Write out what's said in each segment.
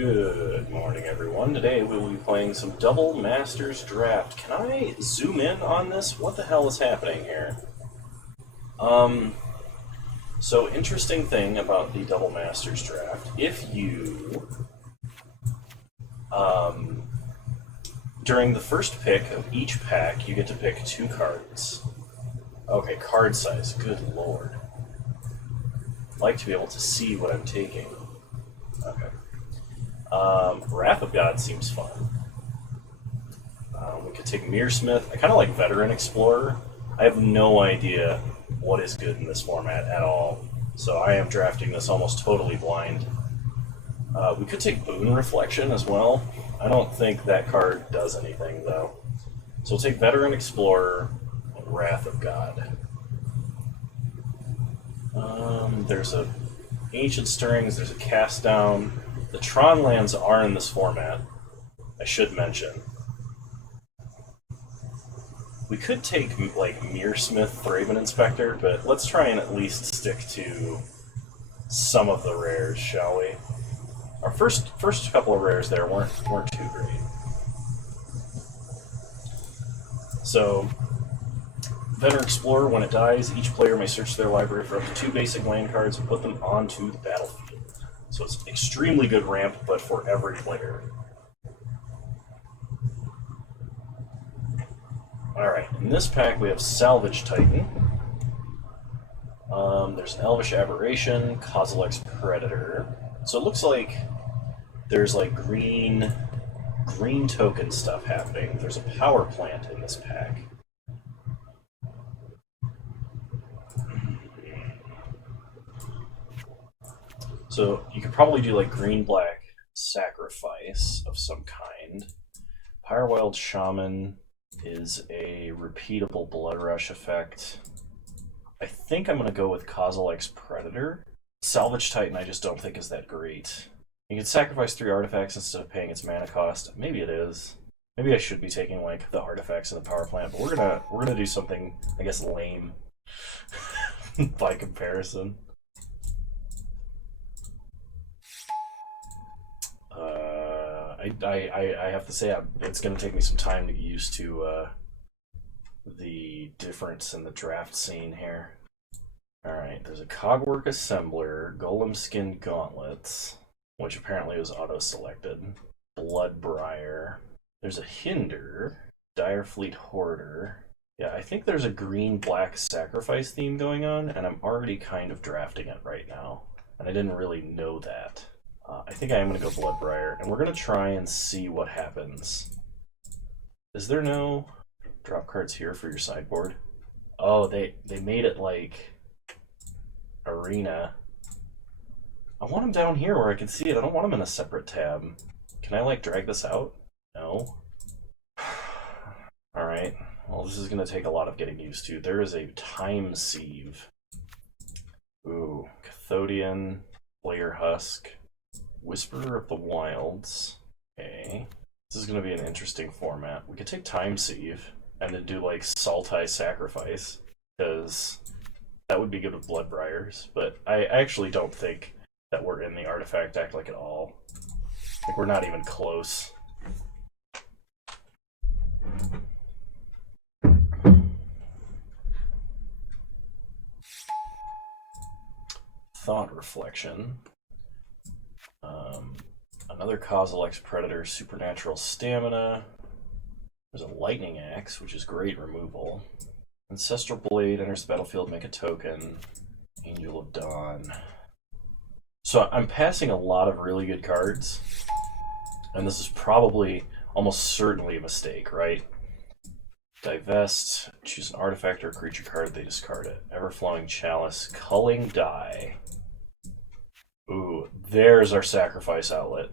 Good morning, everyone. Today we will be playing some Double Masters Draft. Can I zoom in on this? What the hell is happening here? So interesting thing about the Double Masters Draft, if you, during the first pick of each pack, you get to pick 2 cards. Okay, card size, good lord. I'd like to be able to see what I'm taking. Okay. Wrath of God seems fun. We could take Mearsmith. I kind of like Veteran Explorer. I have no idea what is good in this format at all, so I am drafting this almost totally blind. We could take Boon Reflection as well. I don't think that card does anything, though. So we'll take Veteran Explorer and Wrath of God. There's a Ancient Stirrings, there's a Cast Down. The Tron lands are in this format, I should mention. We could take, like, Mearsmith, Thraben Inspector, but let's try and at least stick to some of the rares, shall we? Our first couple of rares there weren't too great. So, Veteran Explorer, when it dies, each player may search their library for up to 2 basic land cards and put them onto the battlefield. So it's extremely good ramp, but for every player. Alright, in this pack we have Salvage Titan. There's an Elvish Aberration, Kozilek's Predator. So it looks like there's like green token stuff happening. There's a power plant in this pack. So you could probably do like green-black sacrifice of some kind. Pyrewild Shaman is a repeatable Blood Rush effect. I think I'm going to go with Kozilek's Predator. Salvage Titan I just don't think is that great. You can sacrifice 3 artifacts instead of paying its mana cost. Maybe it is. Maybe I should be taking like the artifacts in the power plant, but we're gonna do something, I guess, lame by comparison. I have to say it's going to take me some time to get used to the difference in the draft scene here. Alright, there's a Cogwork Assembler, Golem Skin Gauntlets, which apparently was auto-selected, Bloodbriar, there's a Hinder, Direfleet Hoarder. Yeah, I think there's a green-black sacrifice theme going on, and I'm already kind of drafting it right now, and I didn't really know that. I think I am going to go Bloodbriar, and we're going to try and see what happens. Is there no drop cards here for your sideboard? Oh, they made it like Arena. I want them down here where I can see it. I don't want them in a separate tab. Can I like drag this out? No. Alright, well this is going to take a lot of getting used to. There is a Time Sieve. Ooh, Cathodian, Player Husk. Whisperer of the Wilds. Okay. This is going to be an interesting format. We could take Time Sieve and then do like Sultai Sacrifice, because that would be good with Bloodbriars, but I actually don't think that we're in the artifact deck like at all. Like we're not even close. Thought Reflection. Another Kozilek's Predator, Supernatural Stamina. There's a Lightning Axe, which is great removal. Ancestral Blade, enters the battlefield, make a token. Angel of Dawn. So I'm passing a lot of really good cards, and this is probably, almost certainly a mistake, right? Divest, choose an artifact or a creature card, they discard it. Everflowing Chalice, Culling Die. Ooh, there's our sacrifice outlet.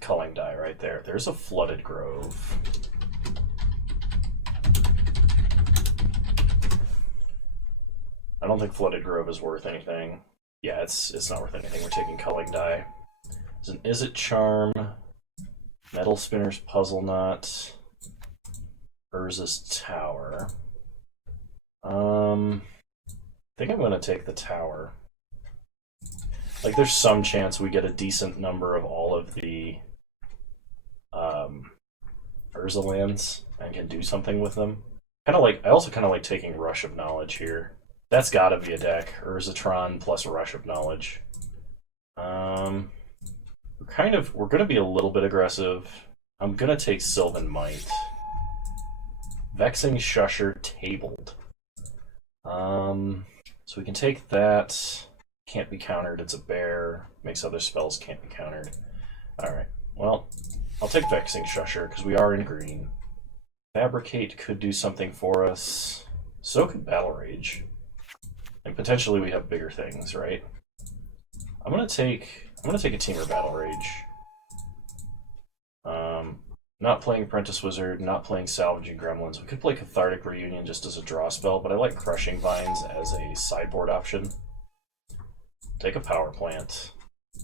Culling Die right there. There's a Flooded Grove. I don't think Flooded Grove is worth anything. Yeah, it's not worth anything. We're taking Culling Die. There's an Is It Charm, Metal Spinner's Puzzle Knot, Urza's Tower. I think I'm going to take the Tower. Like, there's some chance we get a decent number of all of the Urza lands and can do something with them. I also kind of like taking Rush of Knowledge here. That's got to be a deck. Urzatron plus Rush of Knowledge. We're going to be a little bit aggressive. I'm going to take Sylvan Might. Vexing Shusher tabled. So we can take that. Can't be countered. It's a bear. Makes other spells can't be countered. Alright. Well, I'll take Vexing Shusher because we are in green. Fabricate could do something for us. So could Battle Rage. And potentially we have bigger things, right? I'm gonna take a Temur Battle Rage. Not playing Apprentice Wizard, not playing Salvaging Gremlins. We could play Cathartic Reunion just as a draw spell, but I like Crushing Vines as a sideboard option. Take a Power Plant,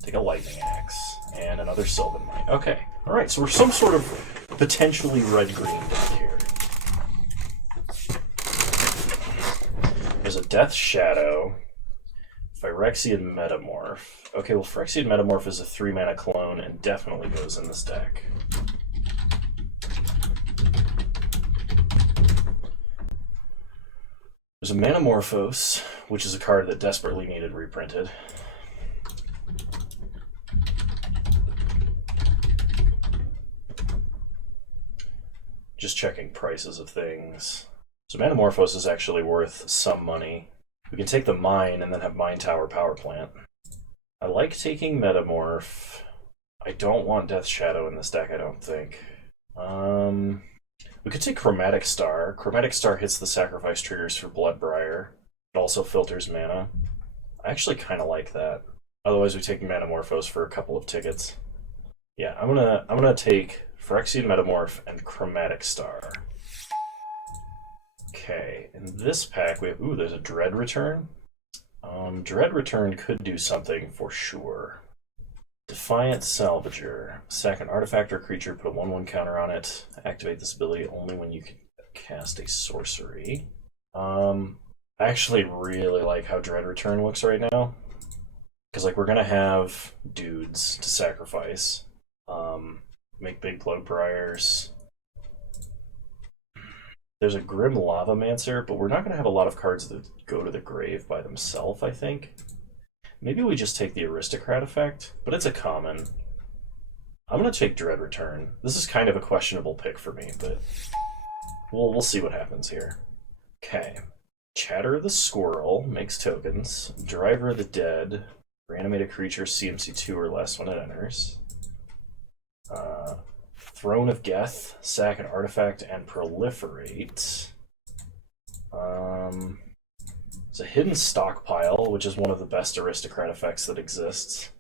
take a Lightning Axe, and another Sylvan Might. Okay, alright, so we're some sort of potentially red-green deck here. There's a Death Shadow, Phyrexian Metamorph. Okay, well, Phyrexian Metamorph is a 3-mana clone and definitely goes in this deck. There's a Manamorphose, which is a card that desperately needed reprinted. Just checking prices of things. So Manamorphose is actually worth some money. We can take the Mine and then have Mine Tower Power Plant. I like taking Metamorph. I don't want Death Shadow in this deck, I don't think. We could take Chromatic Star. Chromatic Star hits the sacrifice triggers for Bloodbriar. It also filters mana. I actually kind of like that. Otherwise, we take Manamorphose for a couple of tickets. Yeah, I'm gonna take Phyrexian Metamorph and Chromatic Star. Okay, in this pack we have there's a Dread Return. Dread Return could do something for sure. Defiant Salvager. Sack an artifact or creature, put a 1/1 counter on it. Activate this ability only when you can cast a sorcery. I actually really like how Dread Return looks right now. Because we're gonna have dudes to sacrifice. Make big Bloodbriars. There's a Grim Lavamancer, but we're not gonna have a lot of cards that go to the grave by themselves, I think. Maybe we just take the Aristocrat effect, but it's a common. I'm going to take Dread Return. This is kind of a questionable pick for me, but we'll see what happens here. Okay. Chatter the Squirrel makes tokens. Driver of the Dead. Reanimate a creature CMC 2 or less when it enters. Throne of Geth. Sack an artifact and proliferate. It's a Hidden Stockpile, which is one of the best Aristocrat effects that exists.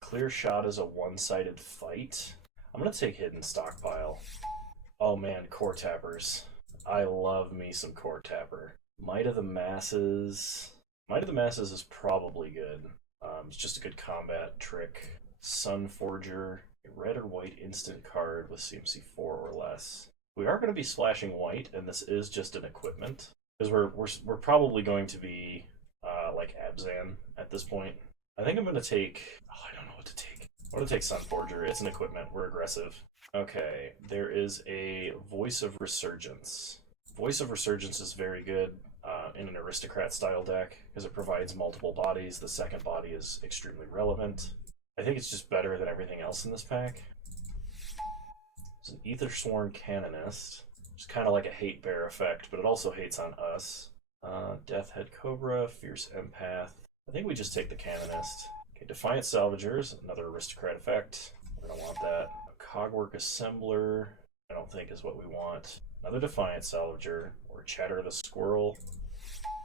Clear Shot is a one-sided fight. I'm going to take Hidden Stockpile. Oh man, Core Tappers. I love me some Core Tapper. Might of the Masses. Might of the Masses is probably good. It's just a good combat trick. Sunforger. A red or white instant card with CMC 4 or less. We are going to be splashing white, and this is just an equipment. Because we're probably going to be like Abzan at this point. I think I'm going to take... Oh, I don't know what to take. I'm going to take Sunforger. It's an equipment. We're aggressive. Okay, there is a Voice of Resurgence. Voice of Resurgence is very good in an Aristocrat-style deck because it provides multiple bodies. The second body is extremely relevant. I think it's just better than everything else in this pack. It's an Aethersworn Canonist. It's kind of like a hate bear effect, but it also hates on us. Death Head Cobra, Fierce Empath. I think we just take the Canonist. Okay, Defiant Salvagers, another Aristocrat effect. We don't want that. Cogwork Assembler, I don't think is what we want. Another Defiant Salvager, or Chatter the Squirrel.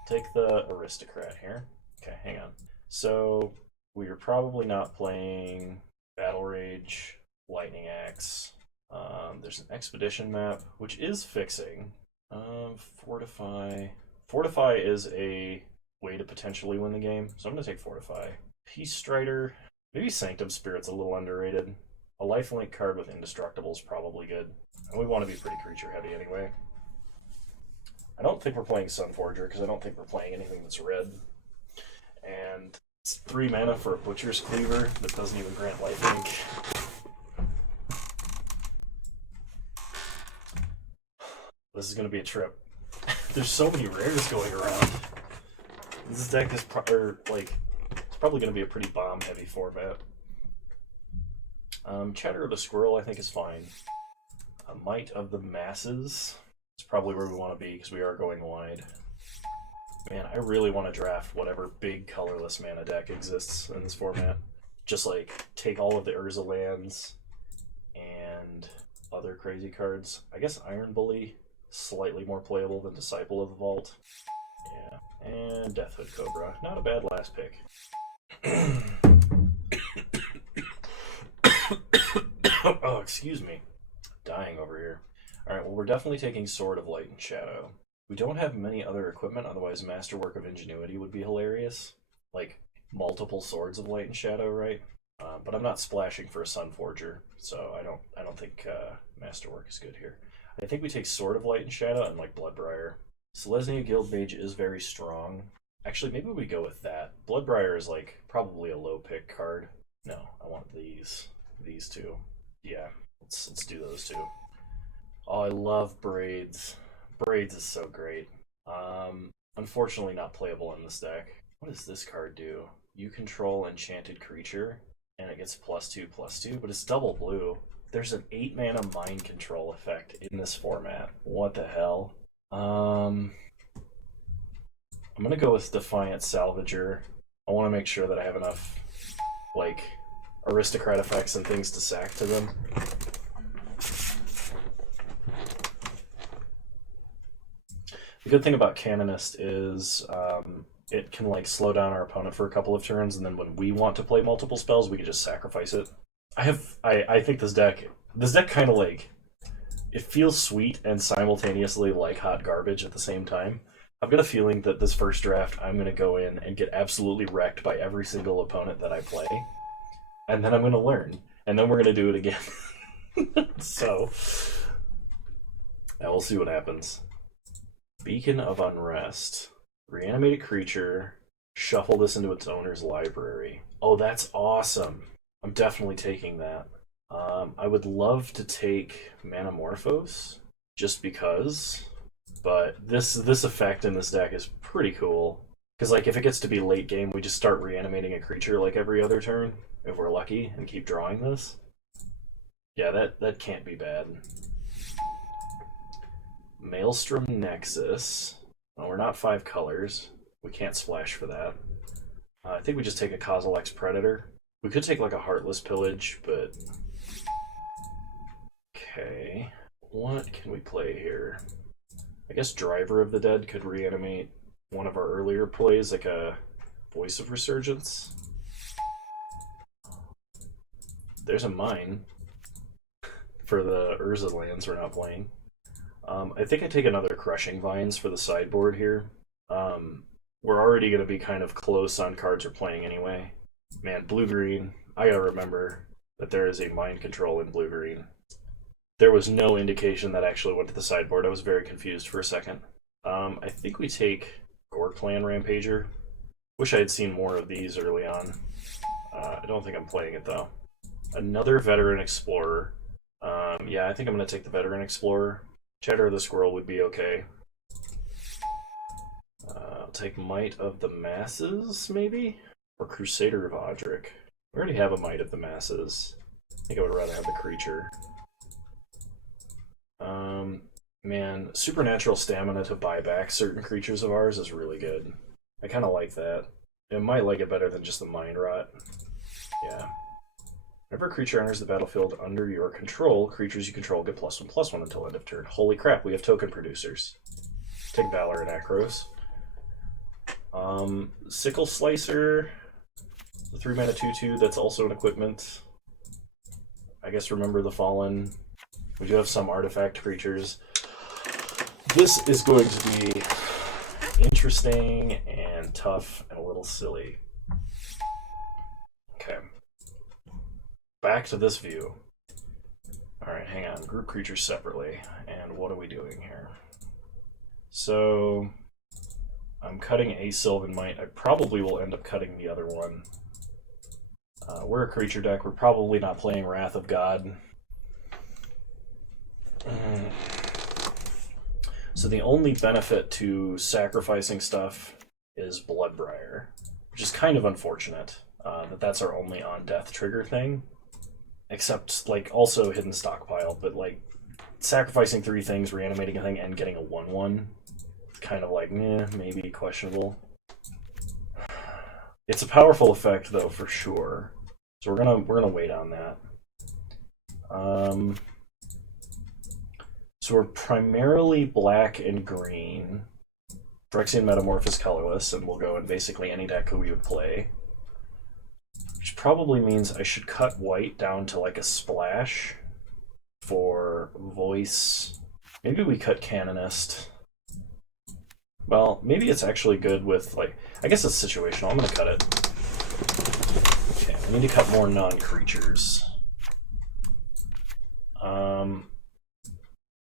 Take the Aristocrat here. Okay, hang on. So, we are probably not playing Battle Rage, Lightning Axe. There's an Expedition map, which is fixing. Fortify. Fortify is a way to potentially win the game, so I'm going to take Fortify. Peace Strider. Maybe Sanctum Spirit's a little underrated. A lifelink card with Indestructible is probably good. And we want to be pretty creature heavy anyway. I don't think we're playing Sunforger, because I don't think we're playing anything that's red. And it's 3 mana for a Butcher's Cleaver that doesn't even grant lifelink. This is going to be a trip. There's so many rares going around. This deck is it's probably going to be a pretty bomb-heavy format. Chatter of the Squirrel, I think, is fine. Might of the Masses is probably where we want to be because we are going wide. Man, I really want to draft whatever big colorless mana deck exists in this format. Just like take all of the Urza lands and other crazy cards. I guess Iron Bully, slightly more playable than Disciple of the Vault. Yeah, and Deathhood Cobra. Not a bad last pick. Oh, excuse me. Dying over here. Alright, well, we're definitely taking Sword of Light and Shadow. We don't have many other equipment, otherwise Masterwork of Ingenuity would be hilarious. Like, multiple Swords of Light and Shadow, right? But I'm not splashing for a Sunforger, so I don't think Masterwork is good here. I think we take Sword of Light and Shadow and, like, Bloodbriar. Selesnya Guildmage is very strong. Actually, maybe we go with that. Bloodbriar is, like, probably a low-pick card. No, I want these two. Yeah, let's do those two. Oh, I love Braids. Braids is so great. Unfortunately not playable in this deck. What does this card do? You control enchanted creature, and it gets +2/+2, but it's double blue. There's an 8-mana mind control effect in this format. What the hell? I'm gonna go with Defiant Salvager. I want to make sure that I have enough, like, aristocrat effects and things to sack to them. The good thing about Canonist is it can, like, slow down our opponent for a couple of turns, and then when we want to play multiple spells, we can just sacrifice it. I think this deck kind of, like, it feels sweet and simultaneously like hot garbage at the same time. I've got a feeling that this first draft I'm going to go in and get absolutely wrecked by every single opponent that I play, and then I'm going to learn, and then we're going to do it again. So, now we'll see what happens. Beacon of Unrest. Reanimate a creature, shuffle this into its owner's library. Oh, that's awesome. I'm definitely taking that. I would love to take Manamorphose, just because, but this effect in this deck is pretty cool. Because, like, if it gets to be late game, we just start reanimating a creature like every other turn, if we're lucky, and keep drawing this. Yeah, that can't be bad. Maelstrom Nexus. Well, we're not 5 colors. We can't splash for that. I think we just take a Kozilek's Predator. We could take, like, a Heartless Pillage, but... Okay. What can we play here? I guess Driver of the Dead could reanimate one of our earlier plays, like a Voice of Resurgence. There's a Mine for the Urza lands we're not playing. I think I take another Crushing Vines for the sideboard here. We're already going to be kind of close on cards we're playing anyway. Man, blue-green, I gotta remember that there is a mind control in blue-green. There was no indication that actually went to the sideboard. I was very confused for a second. I think we take Gore Clan Rampager. Wish I had seen more of these early on. I don't think I'm playing it, though. Another Veteran Explorer. Yeah, I think I'm going to take the Veteran Explorer. Chatter of the Squirrel would be okay. I'll take Might of the Masses, maybe? Or Crusader of Odric. We already have a Might of the Masses. I think I would rather have the creature. Man, Supernatural Stamina to buy back certain creatures of ours is really good. I kind of like that. I might like it better than just the Mind Rot. Yeah. Whenever a creature enters the battlefield under your control, creatures you control get +1/+1 until end of turn. Holy crap, we have token producers. Take Valor and Akros. Sickle Slicer, the 3-mana 2/2, that's also an equipment. I guess Remember the Fallen. We do have some artifact creatures. This is going to be interesting and tough and a little silly. Okay. Back to this view. Alright, hang on. Group creatures separately. And what are we doing here? So, I'm cutting a Sylvan Might. I probably will end up cutting the other one. We're a creature deck. We're probably not playing Wrath of God. So the only benefit to sacrificing stuff is Bloodbriar, which is kind of unfortunate that that's our only on-death trigger thing. Except, like, also Hidden Stockpile, but, like, sacrificing 3 things, reanimating a thing, and getting a 1/1, it's kind of like, maybe questionable. It's a powerful effect, though, for sure. So we're gonna wait on that. So we're primarily black and green. Phyrexian Metamorph is colorless, and we'll go in basically any deck that we would play. Which probably means I should cut white down to like a splash for voice. Maybe we cut Canonist. Well, maybe it's actually good with, like, I guess it's situational. I'm gonna cut it. Okay, I need to cut more non-creatures.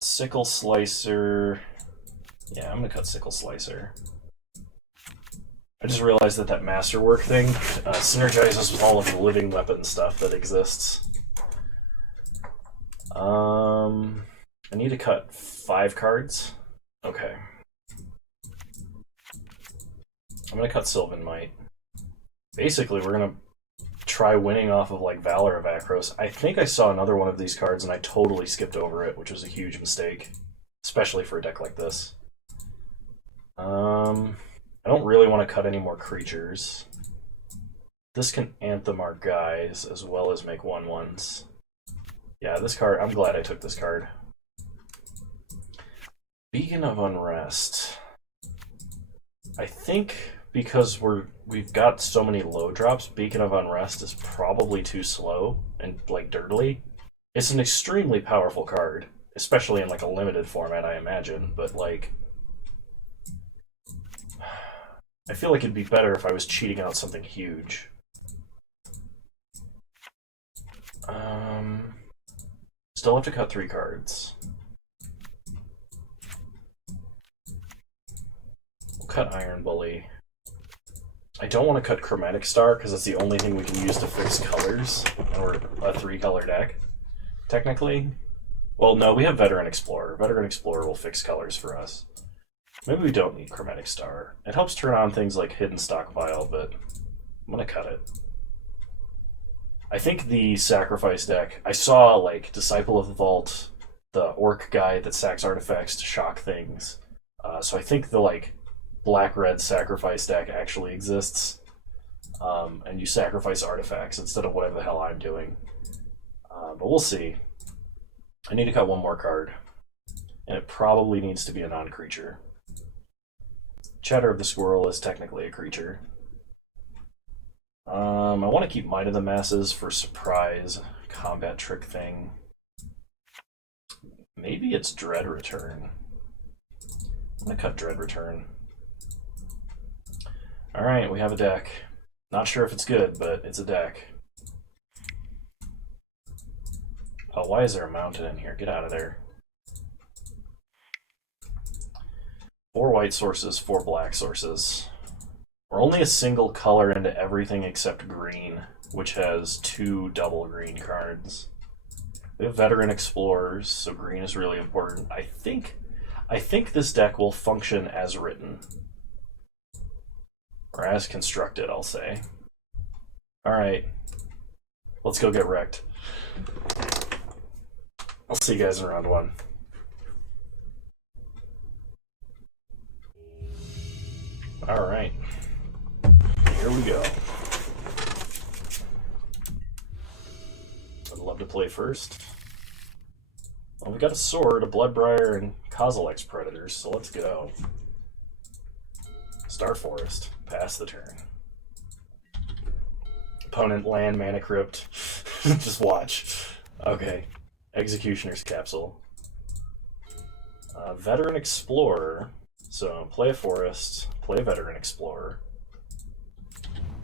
Sickle Slicer. Yeah, I'm gonna cut Sickle Slicer. I just realized that Masterwork thing synergizes with all of the living weapon stuff that exists. I need to cut 5 cards. Okay. I'm gonna cut Sylvan Might. Basically, we're gonna try winning off of like Valor of Akros. I think I saw another one of these cards and I totally skipped over it, which was a huge mistake, especially for a deck like this. I don't really want to cut any more creatures. This can Anthem our guys as well as make 1/1s. Yeah, this card, I'm glad I took this card. Beacon of Unrest. I think because we've got so many low drops, Beacon of Unrest is probably too slow and like dirtily. It's an extremely powerful card, especially in like a limited format, I imagine, but like I feel like it'd be better if I was cheating out something huge. Still have to cut 3 cards. We'll cut Iron Bully. I don't want to cut Chromatic Star because it's the only thing we can use to fix colors, and we're a 3-color deck, technically. Well, no, we have Veteran Explorer. Veteran Explorer will fix colors for us. Maybe we don't need Chromatic Star. It helps turn on things like Hidden Stockpile, but I'm gonna cut it. I think the Sacrifice deck, I saw like Disciple of the Vault, the Orc guy that sacks artifacts to shock things. So I think the like black-red Sacrifice deck actually exists. And you sacrifice artifacts instead of whatever the hell I'm doing. But we'll see. I need to cut 1 more card. And it probably needs to be a non-creature. Chatter of the Squirrel is technically a creature. I want to keep Might of the Masses for surprise combat trick thing. Maybe it's Dread Return. I'm going to cut Dread Return. Alright, we have a deck. Not sure if it's good, but it's a deck. Oh, why is there a mountain in here? Get out of there. 4 white sources, 4 black sources. We're only a single color into everything except green, which has 2 double green cards. We have Veteran Explorers, so green is really important. I think this deck will function as written. Or as constructed, I'll say. Alright. Let's go get wrecked. I'll see you guys in round 1. Alright. Here we go. I'd love to play first. Well, we got a sword, a Bloodbriar, and Kozilek's Predators, so let's go. Star Forest. Pass the turn. Opponent land, Mana Crypt. Just watch. Okay. Executioner's Capsule. Veteran Explorer. So play a Forest, play Veteran Explorer.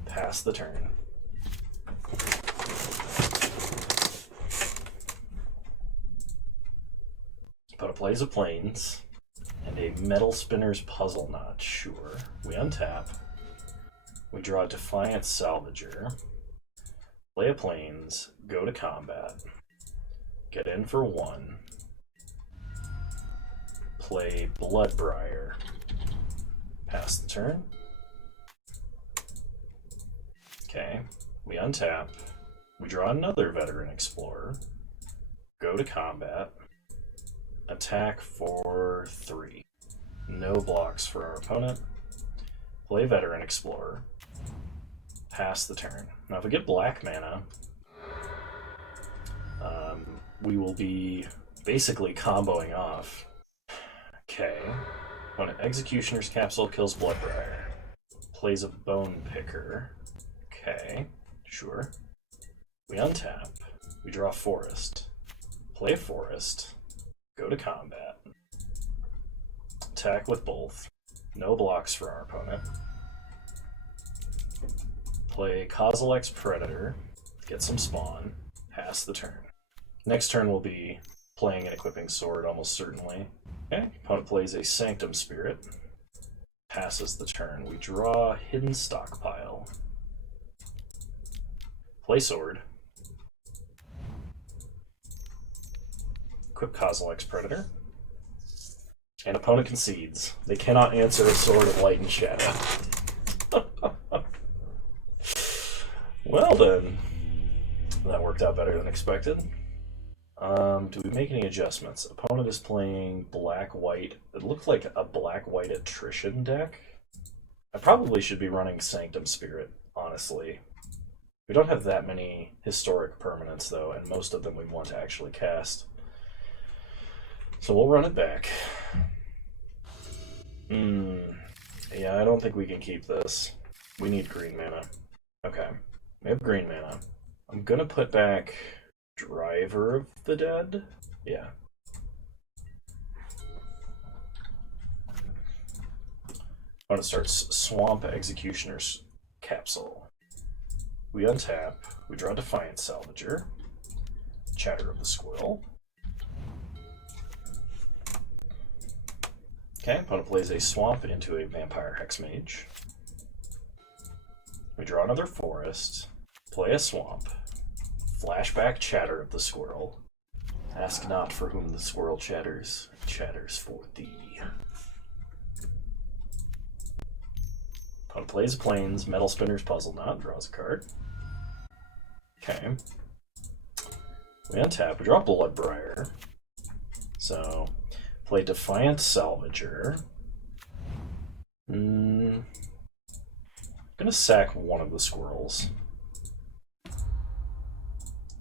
Pass the turn. Opponent plays a Plains and a Metal Spinner's Puzzle Knot. Sure. We untap. We draw a Defiant Salvager. Play a Plains, go to combat. Get in for 1. play Bloodbriar. Pass the turn. Okay, we untap. We draw another Veteran Explorer. Go to combat. Attack for 3. No blocks for our opponent. Play Veteran Explorer. Pass the turn. Now if we get black mana, we will be basically comboing off. Okay. Opponent Executioner's Capsule kills Bloodbriar. Plays a Bone Picker. Okay, sure. We untap. We draw Forest. Play Forest. Go to combat. Attack with both. No blocks for our opponent. Play Kozilek's Predator. Get some spawn. Pass the turn. Next turn will be playing an Equipping Sword, almost certainly. Okay, opponent plays a Sanctum Spirit. Passes the turn. We draw Hidden Stockpile. Play Sword. Equip Kozilek's Predator. And opponent concedes. They cannot answer a Sword of Light and Shadow. Well then, that worked out better than expected. Do we make any adjustments? Opponent is playing black-white. It looked like a black-white attrition deck. I probably should be running Sanctum Spirit, honestly. We don't have that many historic permanents, though, and most of them we want to actually cast. So we'll run it back. Yeah, I don't think we can keep this. We need green mana. Okay, we have green mana. I'm gonna put back Driver of the Dead? Yeah. I'm gonna start Swamp Executioner's Capsule. We untap, we draw Defiant Salvager, Chatter of the Squirrel. Okay, opponent plays a Swamp into a Vampire Hexmage. We draw another Forest, play a Swamp, flashback Chatter of the Squirrel. Ask not for whom the squirrel chatters, it chatters for thee. Opponent plays Plains, Metal Spinner's Puzzle Knot, draws a card. Okay. We untap, we draw Bloodbriar. So, play Defiant Salvager. I'm gonna sack one of the squirrels.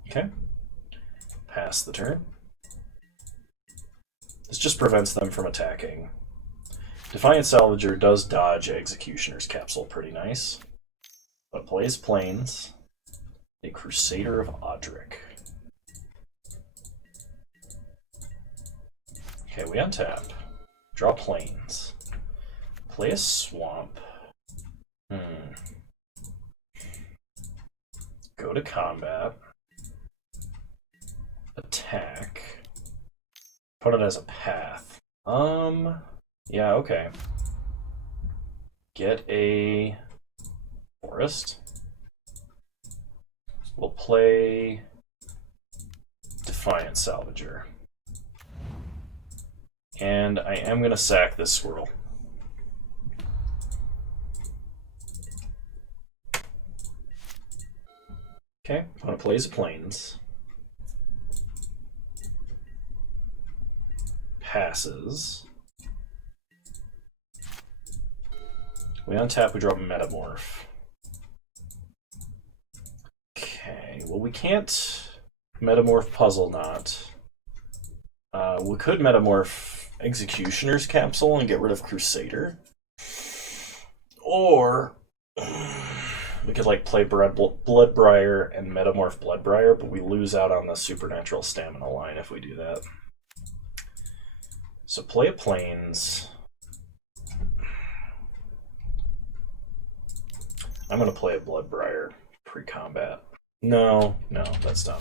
Okay. Pass the turn. This just prevents them from attacking. Defiant Salvager does dodge Executioner's Capsule pretty nice, but plays Plains, a Crusader of Odric. Okay, we untap. Draw Plains. Play a Swamp. Go to combat. Attack. Opponent has a path. Yeah, okay. Get a Forest. We'll play Defiant Salvager. And I am going to sack this squirrel. Okay, opponent plays Plains. Passes. We untap, we draw Metamorph. Okay, well we can't Metamorph Puzzle Knot. We could Metamorph Executioner's Capsule and get rid of Crusader. Or we could like play Bloodbriar and Metamorph Bloodbriar, but we lose out on the Supernatural Stamina line if we do that. So play a Plains. I'm going to play a Bloodbriar pre-combat. No, that's dumb.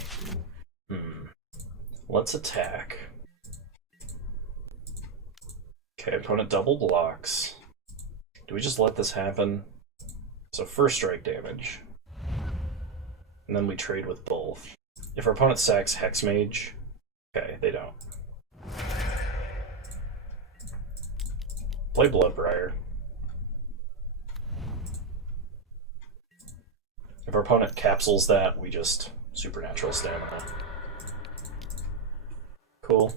Let's attack. Okay, opponent double blocks. Do we just let this happen? So first strike damage. And then we trade with both. If our opponent sacks Hexmage, okay, they don't. Play Bloodbriar. If our opponent capsules that, we just supernatural stamina. Cool.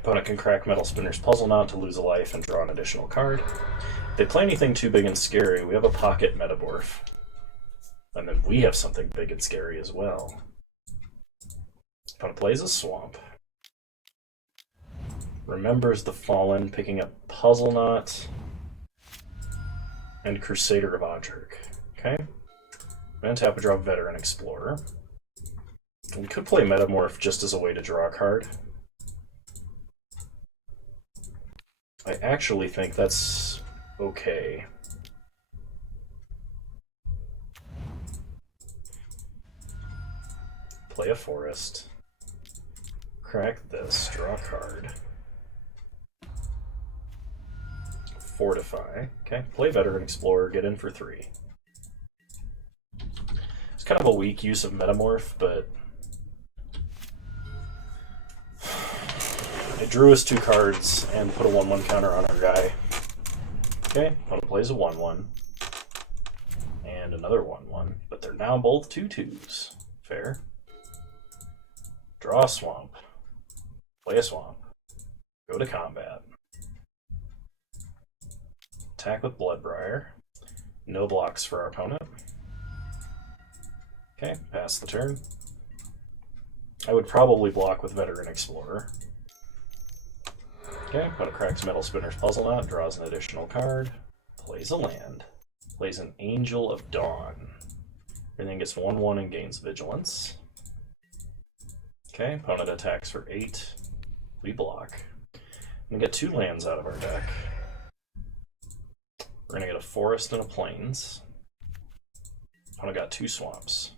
Opponent can crack Metal Spinner's Puzzle Knot to lose a life and draw an additional card. If they play anything too big and scary, we have a Pocket Metamorph. And then we have something big and scary as well. Opponent plays a Swamp. Remembers the Fallen, picking up Puzzle Knot and Crusader of Odric. Okay. Then tap a draw Veteran Explorer. We could play Metamorph just as a way to draw a card. I actually think that's okay. Play a Forest. Crack this, draw a card. Fortify. Okay, play Veteran Explorer, get in for 3. It's kind of a weak use of Metamorph, but it drew us 2 cards and put a 1/1 counter on our guy. Okay, opponent plays a 1/1 and another 1/1, but they're now both 2/2s. Fair. Draw a Swamp. Play a Swamp. Go to combat. Attack with Bloodbriar. No blocks for our opponent. Okay, pass the turn. I would probably block with Veteran Explorer. Okay, opponent cracks Metal Spinner's Puzzle Knot, draws an additional card, plays a land, plays an Angel of Dawn. Everything gets 1/1 and gains Vigilance. Okay, opponent attacks for 8. We block. We get 2 lands out of our deck. We're going to get a Forest and a Plains. Opponent got 2 Swamps.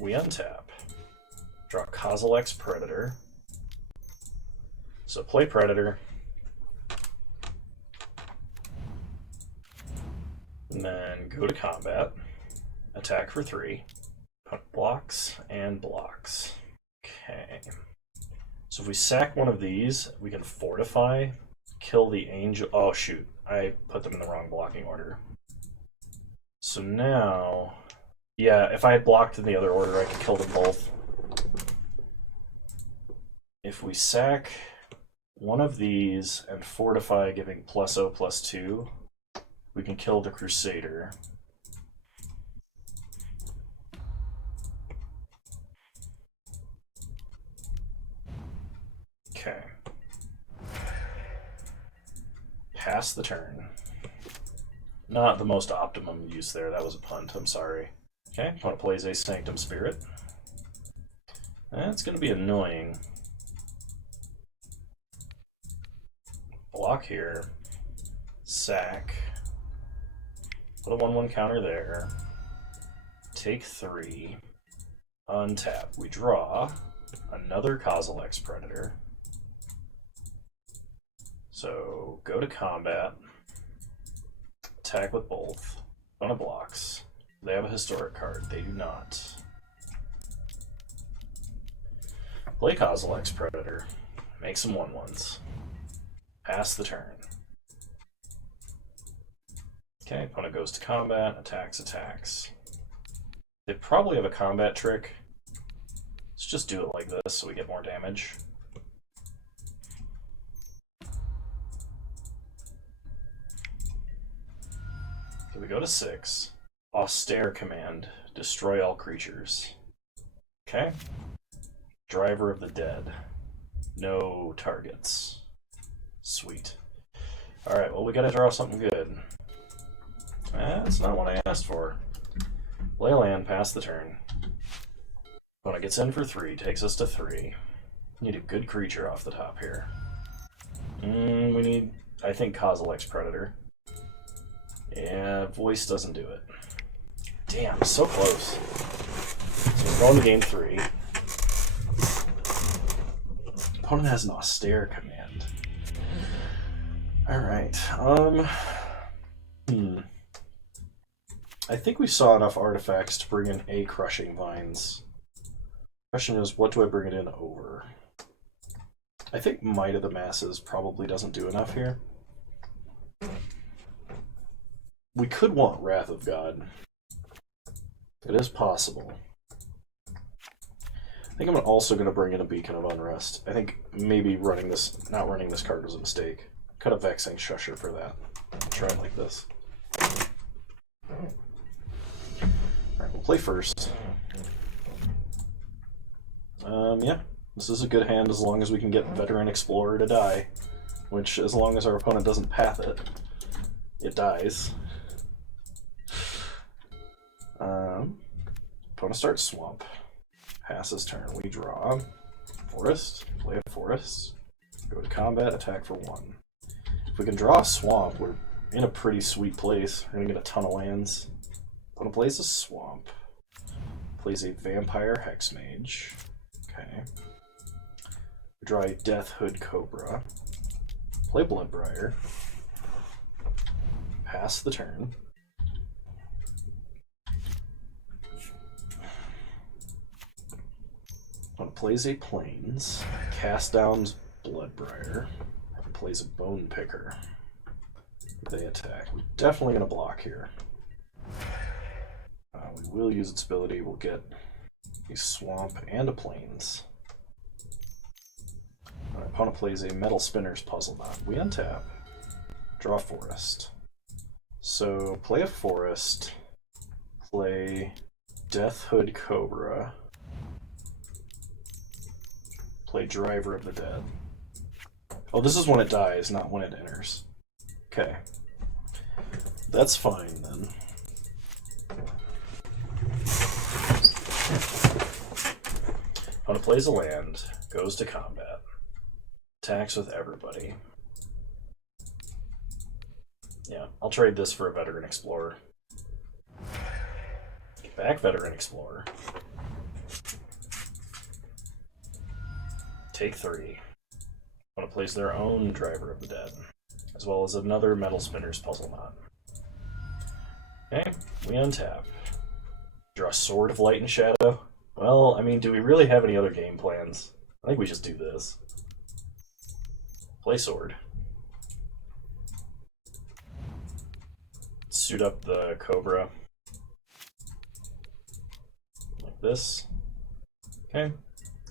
We untap. Draw Kozilek's Predator. So play Predator. And then go to combat. Attack for 3. Opponent blocks and blocks. Okay. So if we sack one of these, we can fortify, kill the angel. Oh shoot, I put them in the wrong blocking order. So now, yeah, if I had blocked in the other order, I could kill them both. If we sack one of these and fortify, giving +0/+2, we can kill the Crusader. Okay. Pass the turn. Not the most optimum use there. That was a punt. I'm sorry. Okay, opponent plays a Sanctum Spirit. That's going to be annoying. Block here. Sack. Put a 1/1 counter there. Take 3. Untap. We draw another Kozilek's Predator. So go to combat. Attack with both. Opponent blocks. They have a historic card. They do not. Play Kozilek's Predator. Make some 1/1s. Pass the turn. Okay, opponent goes to combat, attacks. They probably have a combat trick. Let's just do it like this so we get more damage. So we go to 6. Austere command. Destroy all creatures. Okay. Driver of the Dead. No targets. Sweet. Alright, well we gotta draw something good. That's not what I asked for. Play land, pass the turn. Opponent gets in for 3, takes us to 3. Need a good creature off the top here. We need, I think, Kozilek's Predator. Yeah, voice doesn't do it. Damn, so close. So we're going to game 3. Opponent has an austere command. Alright, I think we saw enough artifacts to bring in a Crushing Vines. Question is, what do I bring it in over? I think Might of the Masses probably doesn't do enough here. We could want Wrath of God. It is possible. I think I'm also going to bring in a Beacon of Unrest. I think maybe not running this card was a mistake. Cut a Vexing Shusher for that. Try it like this. Alright, we'll play first. Yeah, this is a good hand as long as we can get Veteran Explorer to die. Which, as long as our opponent doesn't path it, it dies. Opponent starts Swamp. Passes turn. We draw Forest. Play a Forest. Go to combat. Attack for 1. If we can draw a Swamp, we're in a pretty sweet place. We're gonna get a ton of lands. Opponent plays a Swamp. Plays a Vampire Hexmage. Okay. We draw a Death Hood Cobra. Play Bloodbriar. Pass the turn. One plays a Plains, cast down Bloodbriar, and plays a Bone Picker. They attack. We're definitely going to block here. We will use its ability. We'll get a Swamp and a Plains. Our opponent plays a Metal Spinner's Puzzle Knot. We untap. Draw Forest. So play a Forest. Play Death Hood Cobra. Play Driver of the Dead. Oh, this is when it dies, not when it enters. Okay. That's fine, then. Opponent plays a land, goes to combat. Attacks with everybody. Yeah, I'll trade this for a Veteran Explorer. Get back Veteran Explorer. Take 3. Opponent plays their own Driver of the Dead, as well as another Metal Spinner's Puzzle Knot. Okay, we untap. Draw Sword of Light and Shadow. Well, I mean, do we really have any other game plans? I think we just do this. Play Sword. Suit up the Cobra. Like this. Okay,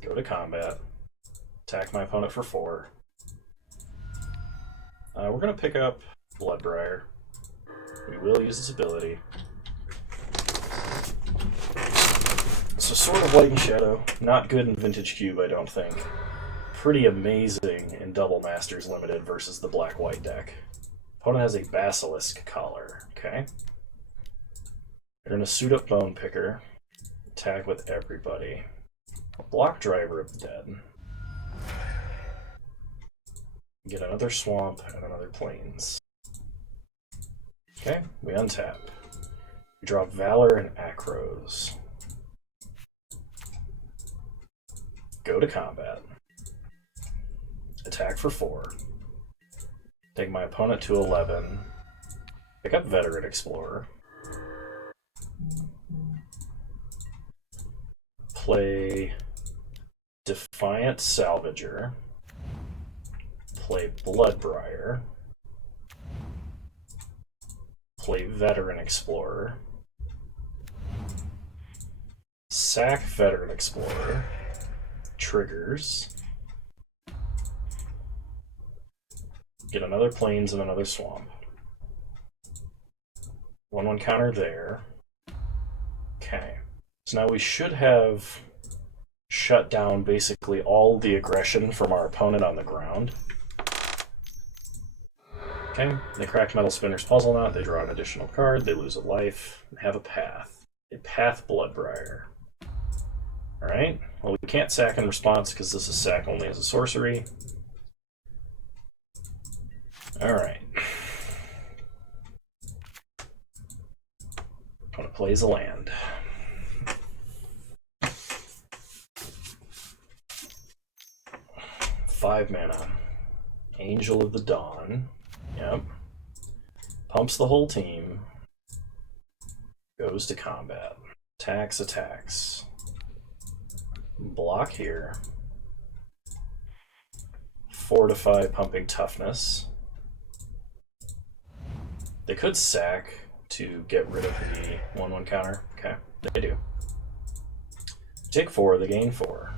go to combat. Attack my opponent for 4. We're going to pick up Bloodbriar. We will use its ability. So Sword of Light and Shadow, not good in Vintage Cube, I don't think. Pretty amazing in Double Masters Limited versus the Black-White deck. Opponent has a Basilisk Collar. Okay. We're going to suit up Bone Picker. Attack with everybody. Block Driver of the Dead. Get another Swamp and another Plains. Okay, we untap. We draw Valor and Acros. Go to combat. Attack for 4. Take my opponent to 11. Pick up Veteran Explorer. Play Defiant Salvager. Play Bloodbriar. Play Veteran Explorer. Sack Veteran Explorer. Triggers. Get another Plains and another Swamp. 1/1 counter there. Okay. So now we should have shut down basically all the aggression from our opponent on the ground. Okay, they crack Metal Spinner's Puzzle Knot, they draw an additional card, they lose a life, and have a path. They path Bloodbriar. Alright, well we can't sack in response because this is sack only as a sorcery. Alright. Opponent plays a land. Five mana. Angel of the Dawn. Yep. Pumps the whole team. Goes to combat. Attacks. Block here. Fortify, pumping toughness. They could sack to get rid of the 1/1 counter. Okay, they do. Take 4, they gain 4.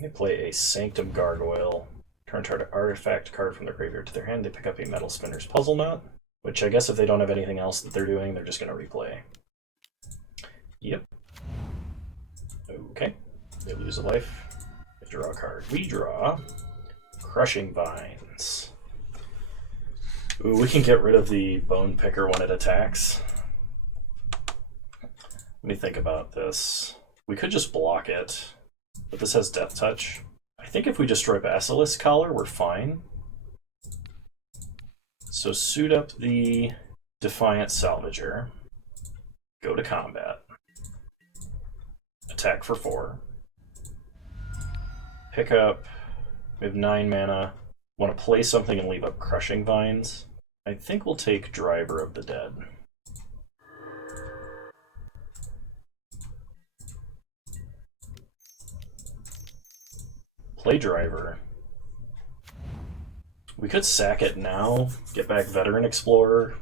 They play a Sanctum Gargoyle. Turn target artifact card from their graveyard to their hand. They pick up a Metal Spinner's Puzzle Knot, which I guess if they don't have anything else that they're doing, they're just going to replay. Yep. Okay. They lose a life. They draw a card. We draw Crushing Vines. Ooh, we can get rid of the Bone Picker when it attacks. Let me think about this. We could just block it, but this has Death Touch. I think if we destroy Basilisk Collar, we're fine. So suit up the Defiant Salvager. Go to combat. Attack for 4. Pick up. We have 9 mana. Want to play something and leave up Crushing Vines. I think we'll take Driver of the Dead. Play Driver. We could sack it now, get back Veteran Explorer,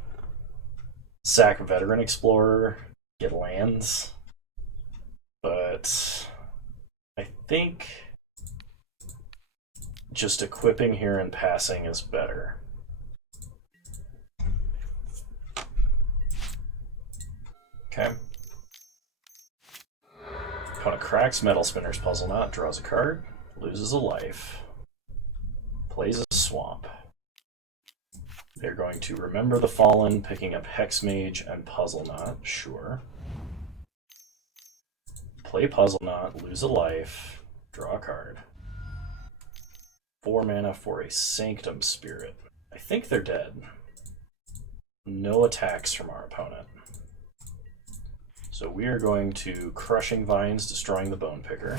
sack Veteran Explorer, get lands. But I think just equipping here and passing is better. Okay. Opponent cracks Metal Spinner's Puzzle Knot, draws a card, loses a life, plays a Swamp. They're going to Remember the Fallen, picking up Hexmage and Puzzle Knot, sure. Play Puzzle Knot, lose a life, draw a card. 4 mana for a Sanctum Spirit. I think they're dead. No attacks from our opponent. So we are going to Crushing Vines, destroying the Bone Picker.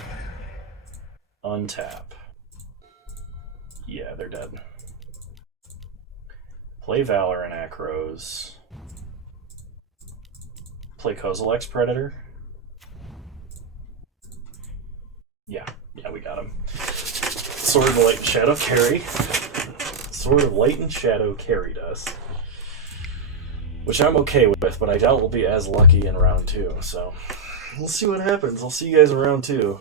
Untap. Yeah, they're dead. Play Valor and Acros. Play Kozilek's Predator. Yeah, we got him. Sword of Light and Shadow carried. Sword of Light and Shadow carried us. Which I'm okay with, but I doubt we'll be as lucky in round 2, so we'll see what happens. I'll see you guys in round 2.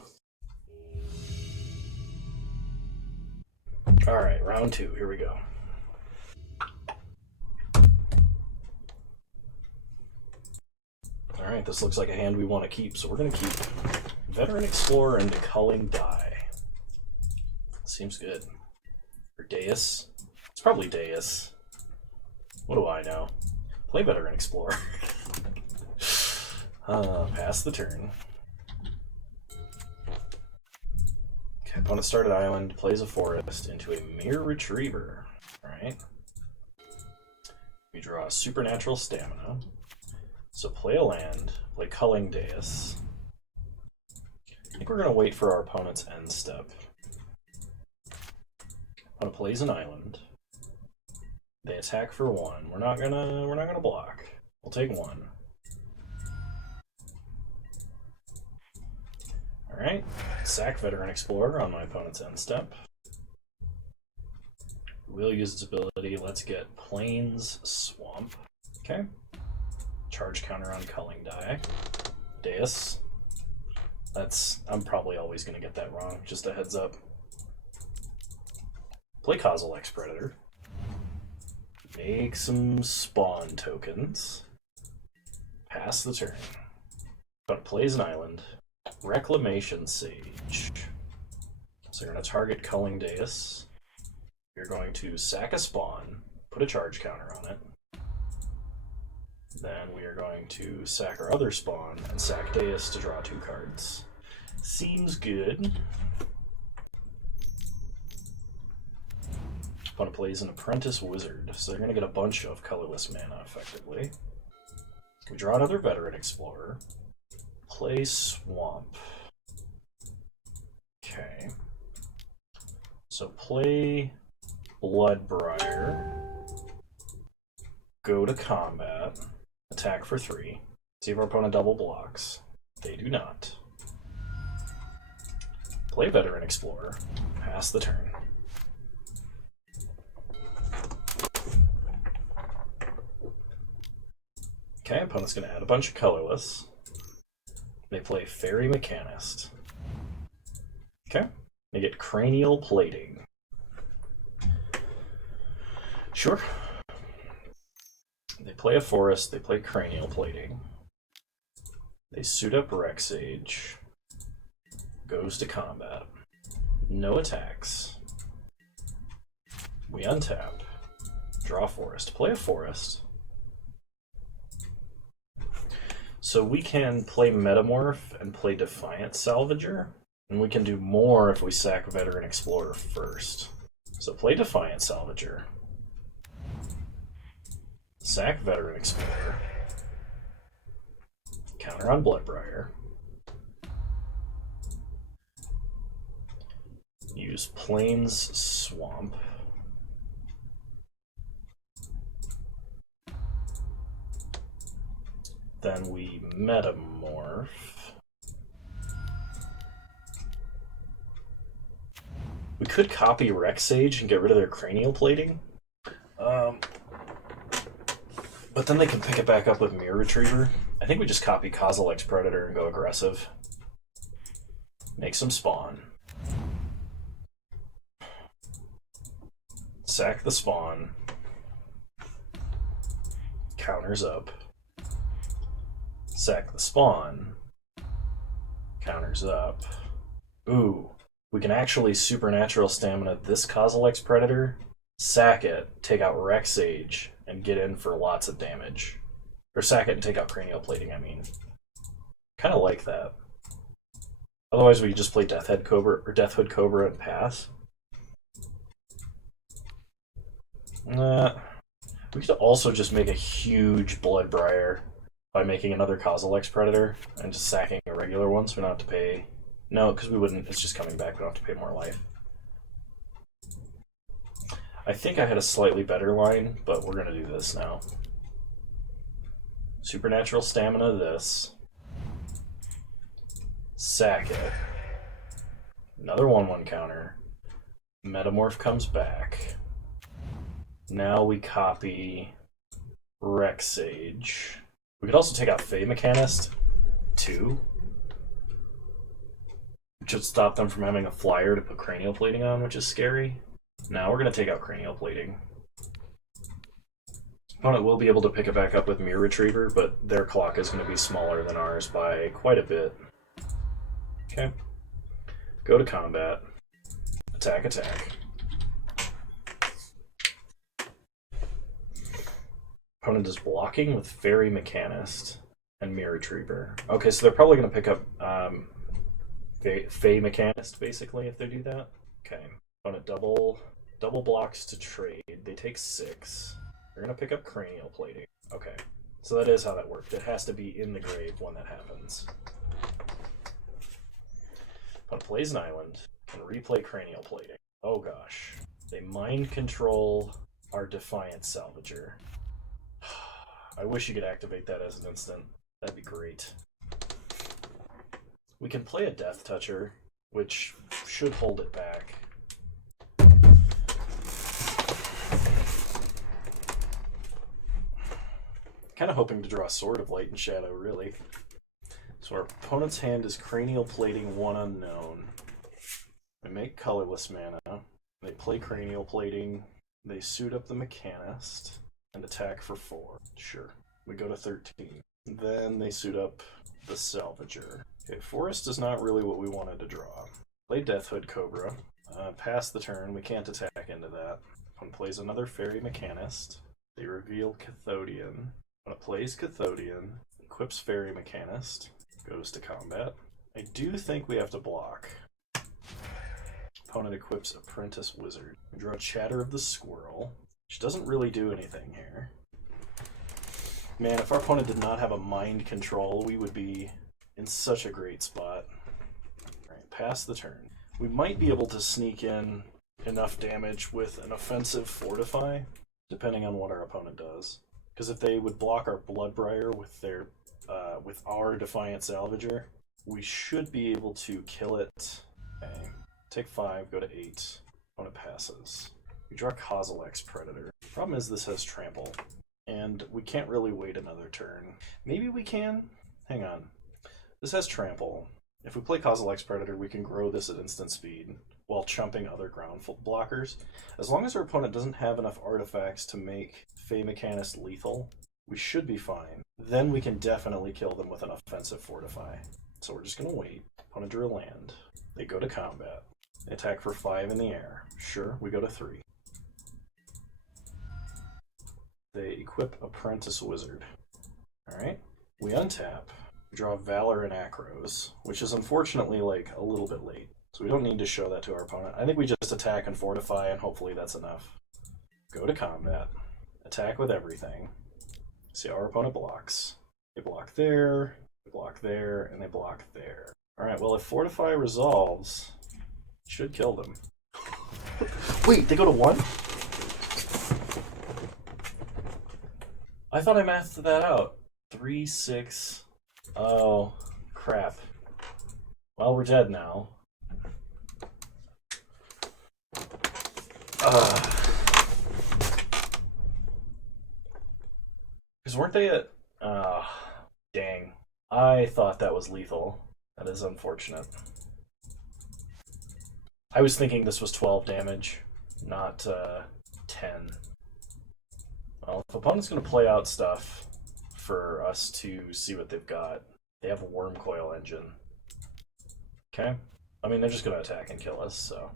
Alright, round 2, here we go. Alright, this looks like a hand we want to keep, so we're going to keep Veteran Explorer and Culling Die. Seems good. Or Deus. It's probably Deus. What do I know? Play Veteran Explorer. Pass the turn. Okay, opponent started island, plays a forest into a Mere Retriever. Alright. We draw a Supernatural Stamina. So play a land, play Culling Deus. I think we're going to wait for our opponent's end step. Opponent plays an island. They attack for 1. We're not gonna block. We'll take 1. Alright. Sack Veteran Explorer on my opponent's end step. We'll use its ability. Let's get Plains Swamp. Okay. Charge counter on Culling Die. Deus. I'm probably always gonna get that wrong, just a heads up. Play Kozilek's Predator. Make some spawn tokens. Pass the turn. But plays an island. Reclamation Sage. So you're going to target Culling Deus. You're going to sack a spawn, put a charge counter on it. Then we are going to sack our other spawn and sack Deus to draw 2 cards. Seems good. Opponent plays an Apprentice Wizard, so they're going to get a bunch of colorless mana, effectively. We draw another Veteran Explorer. Play Swamp. Okay. So play Bloodbriar. Go to combat. Attack for 3. See if our opponent double blocks. They do not. Play Veteran Explorer. Pass the turn. Okay, opponent's going to add a bunch of colorless. They play Fairy Mechanist. Okay, they get Cranial Plating. Sure. They play a forest, they play Cranial Plating. They suit up Rexage. Goes to combat. No attacks. We untap. Draw forest. Play a forest. So we can play Metamorph and play Defiant Salvager, and we can do more if we sack Veteran Explorer first. So play Defiant Salvager. Sack Veteran Explorer. Counter on Bloodbriar. Use Plains Swamp. Then we Metamorph. We could copy Rexage and get rid of their Cranial Plating. But then they can pick it back up with Mirror Retriever. I think we just copy Kozilek's Predator and go aggressive. Make some spawn. Sack the spawn. Counters up. Sack the spawn. Counters up. Ooh. We can actually Supernatural Stamina this Kozilek's Predator, sack it, take out Rexage, and get in for lots of damage. Or sack it and take out Cranial Plating, I mean. Kind of like that. Otherwise we just play Deathhead Cobra or Deathhood Cobra and pass. We could also just make a huge Bloodbriar by making another Kozilek's Predator and just sacking a regular one so we don't have to pay... No, because we wouldn't. It's just coming back. We don't have to pay more life. I think I had a slightly better line, but we're going to do this now. Supernatural Stamina this. Sack it. Another 1/1 counter. Metamorph comes back. Now we copy Rexage. We could also take out Fey Mechanist, too. Which would stop them from having a flyer to put Cranial Plating on, which is scary. Now we're going to take out Cranial Plating. Opponent will be able to pick it back up with Mirror Retriever, but their clock is going to be smaller than ours by quite a bit. Okay. Go to combat. Attack, attack. Opponent is blocking with Fairy Mechanist and Mirror Retriever. Okay, so they're probably going to pick up Fey Mechanist, basically, if they do that. Okay. Opponent double blocks to trade. They take 6. They're going to pick up Cranial Plating. Okay. So that is how that worked. It has to be in the grave when that happens. Opponent plays an island. Can replay Cranial Plating. Oh gosh. They mind control our Defiant Salvager. I wish you could activate that as an instant. That'd be great. We can play a Death Toucher, which should hold it back. Kind of hoping to draw a Sword of Light and Shadow, really. So our opponent's hand is Cranial Plating 1 unknown. They make colorless mana. They play Cranial Plating. They suit up the Mechanist and attack for 4. Sure. We go to 13. Then they suit up the Salvager. Okay, Forest is not really what we wanted to draw. Play Deathhood Cobra. Pass the turn. We can't attack into that. Opponent plays another Fairy Mechanist. They reveal Cathodian. Opponent plays Cathodian. Equips Fairy Mechanist. Goes to combat. I do think we have to block. Opponent equips Apprentice Wizard. We draw Chatter of the Squirrel, which doesn't really do anything here. Man, if our opponent did not have a mind control, we would be in such a great spot. Alright, pass the turn. We might be able to sneak in enough damage with an offensive Fortify, depending on what our opponent does. Because if they would block our Bloodbriar with their with our Defiant Salvager, we should be able to kill it Okay. Take 5, go to 8. Opponent passes. We draw Kozilek's Predator. Problem is this has trample, and we can't really wait another turn. Maybe we can? Hang on. This has trample. If we play Kozilek's Predator, we can grow this at instant speed while chumping other ground blockers. As long as our opponent doesn't have enough artifacts to make Fey Mechanist lethal, we should be fine. Then we can definitely kill them with an offensive Fortify. So we're just going to wait. Opponent drew a land. They go to combat. They attack for 5 in the air. Sure, we go to 3. They equip Apprentice Wizard. Alright, we untap. We draw Valor and Acros, which is unfortunately like a little bit late. So we don't need to show that to our opponent. I think we just attack and fortify, and hopefully that's enough. Go to combat. Attack with everything. See, our opponent blocks. They block there, they block there, and they block there. Alright, well if Fortify resolves, it should kill them. Wait, they go to 1? I thought I mathed that out. 3, 6... Oh, crap. Well, we're dead now. Because weren't they at... dang. I thought that was lethal. That is unfortunate. I was thinking this was 12 damage, not 10. Well, if opponent's going to play out stuff for us to see what they've got, they have a Worm Coil Engine. Okay? I mean, they're just going to attack and kill us, so...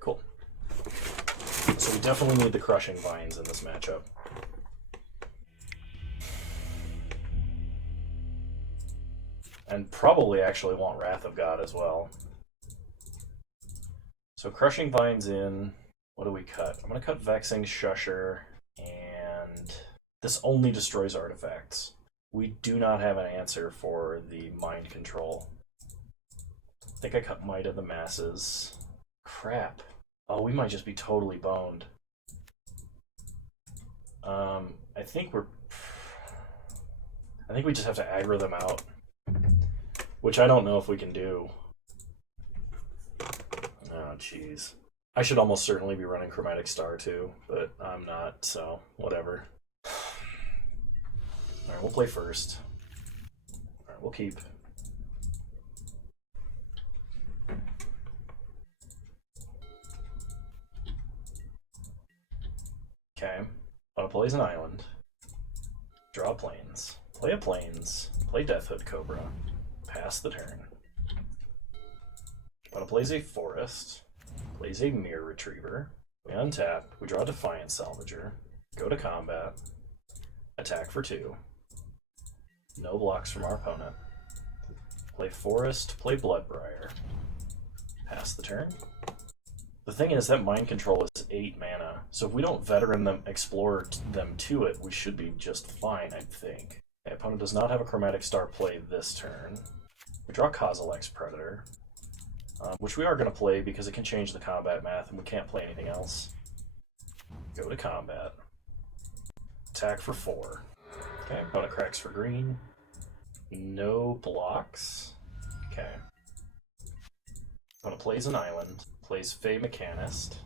Cool. So we definitely need the Crushing Vines in this matchup. And probably actually want Wrath of God as well. So Crushing Vines in... What do we cut? I'm going to cut Vexing Shusher, and this only destroys artifacts. We do not have an answer for the Mind Control. I think I cut Might of the Masses. Crap. Oh, we might just be totally boned. I think we just have to aggro them out. Which I don't know if we can do. Oh, jeez. I should almost certainly be running Chromatic Star too, but I'm not, so whatever. Alright, we'll play first. Alright, we'll keep. Okay. Wanna plays an island. Draw plains. Play a plains. Play Deathhood Cobra. Pass the turn. Wanna plays a forest. Plays a Mirror Retriever. We untap. We draw Defiant Salvager. Go to combat. Attack for 2. No blocks from our opponent. Play Forest. Play Bloodbriar. Pass the turn. The thing is that Mind Control is 8 mana, so if we don't Veteran them, explore them to it, we should be just fine, I think. The opponent does not have a Chromatic Star play this turn. We draw Kozilek's Predator, which we are going to play because it can change the combat math and we can't play anything else. Go to combat. Attack for 4. Okay, opponent cracks for green. No blocks. Okay. Opponent plays an island. Plays Fey Mechanist.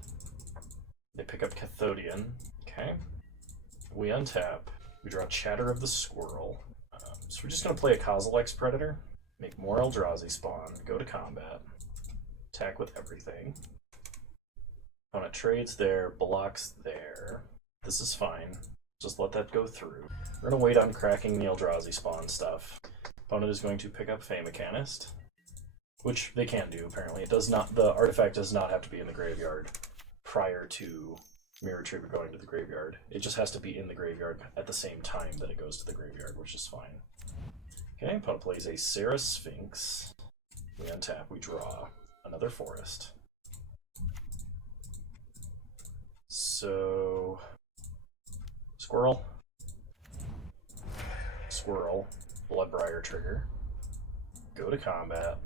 They pick up Cathodian. Okay. We untap. We draw Chatter of the Squirrel. So we're just going to play a Kozilek's Predator. Make more Eldrazi spawn. Go to combat. Attack with everything. Opponent trades there. Blocks there. This is fine. Just let that go through. We're going to wait on cracking the Eldrazi spawn stuff. Opponent is going to pick up Fey Mechanist. Which they can do, apparently. It does not. The artifact does not have to be in the graveyard prior to Mirror Retriever going to the graveyard. It just has to be in the graveyard at the same time that it goes to the graveyard, which is fine. Okay, opponent plays a Sarah Sphinx. We untap, we draw another forest. So... Squirrel. Squirrel. Bloodbriar trigger. Go to combat.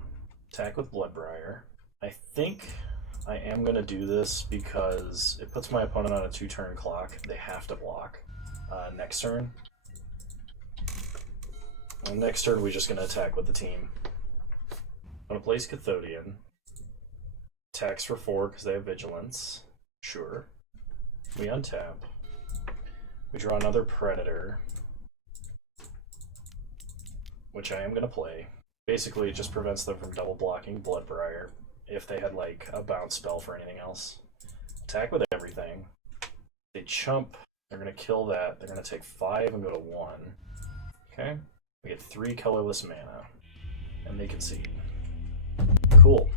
Attack with Bloodbriar. I think I am going to do this because it puts my opponent on a 2-turn clock. They have to block. Next turn. And next turn we're just going to attack with the team. gonna place Cathodian. Attacks for 4 because they have vigilance. Sure. We untap. We draw another Predator, which I am gonna play. Basically, it just prevents them from double blocking Bloodbriar if they had like a bounce spell for anything else. Attack with everything. They chump. They're gonna kill that. They're gonna take 5 and go to 1. Okay. We get 3 colorless mana, and they concede. Cool.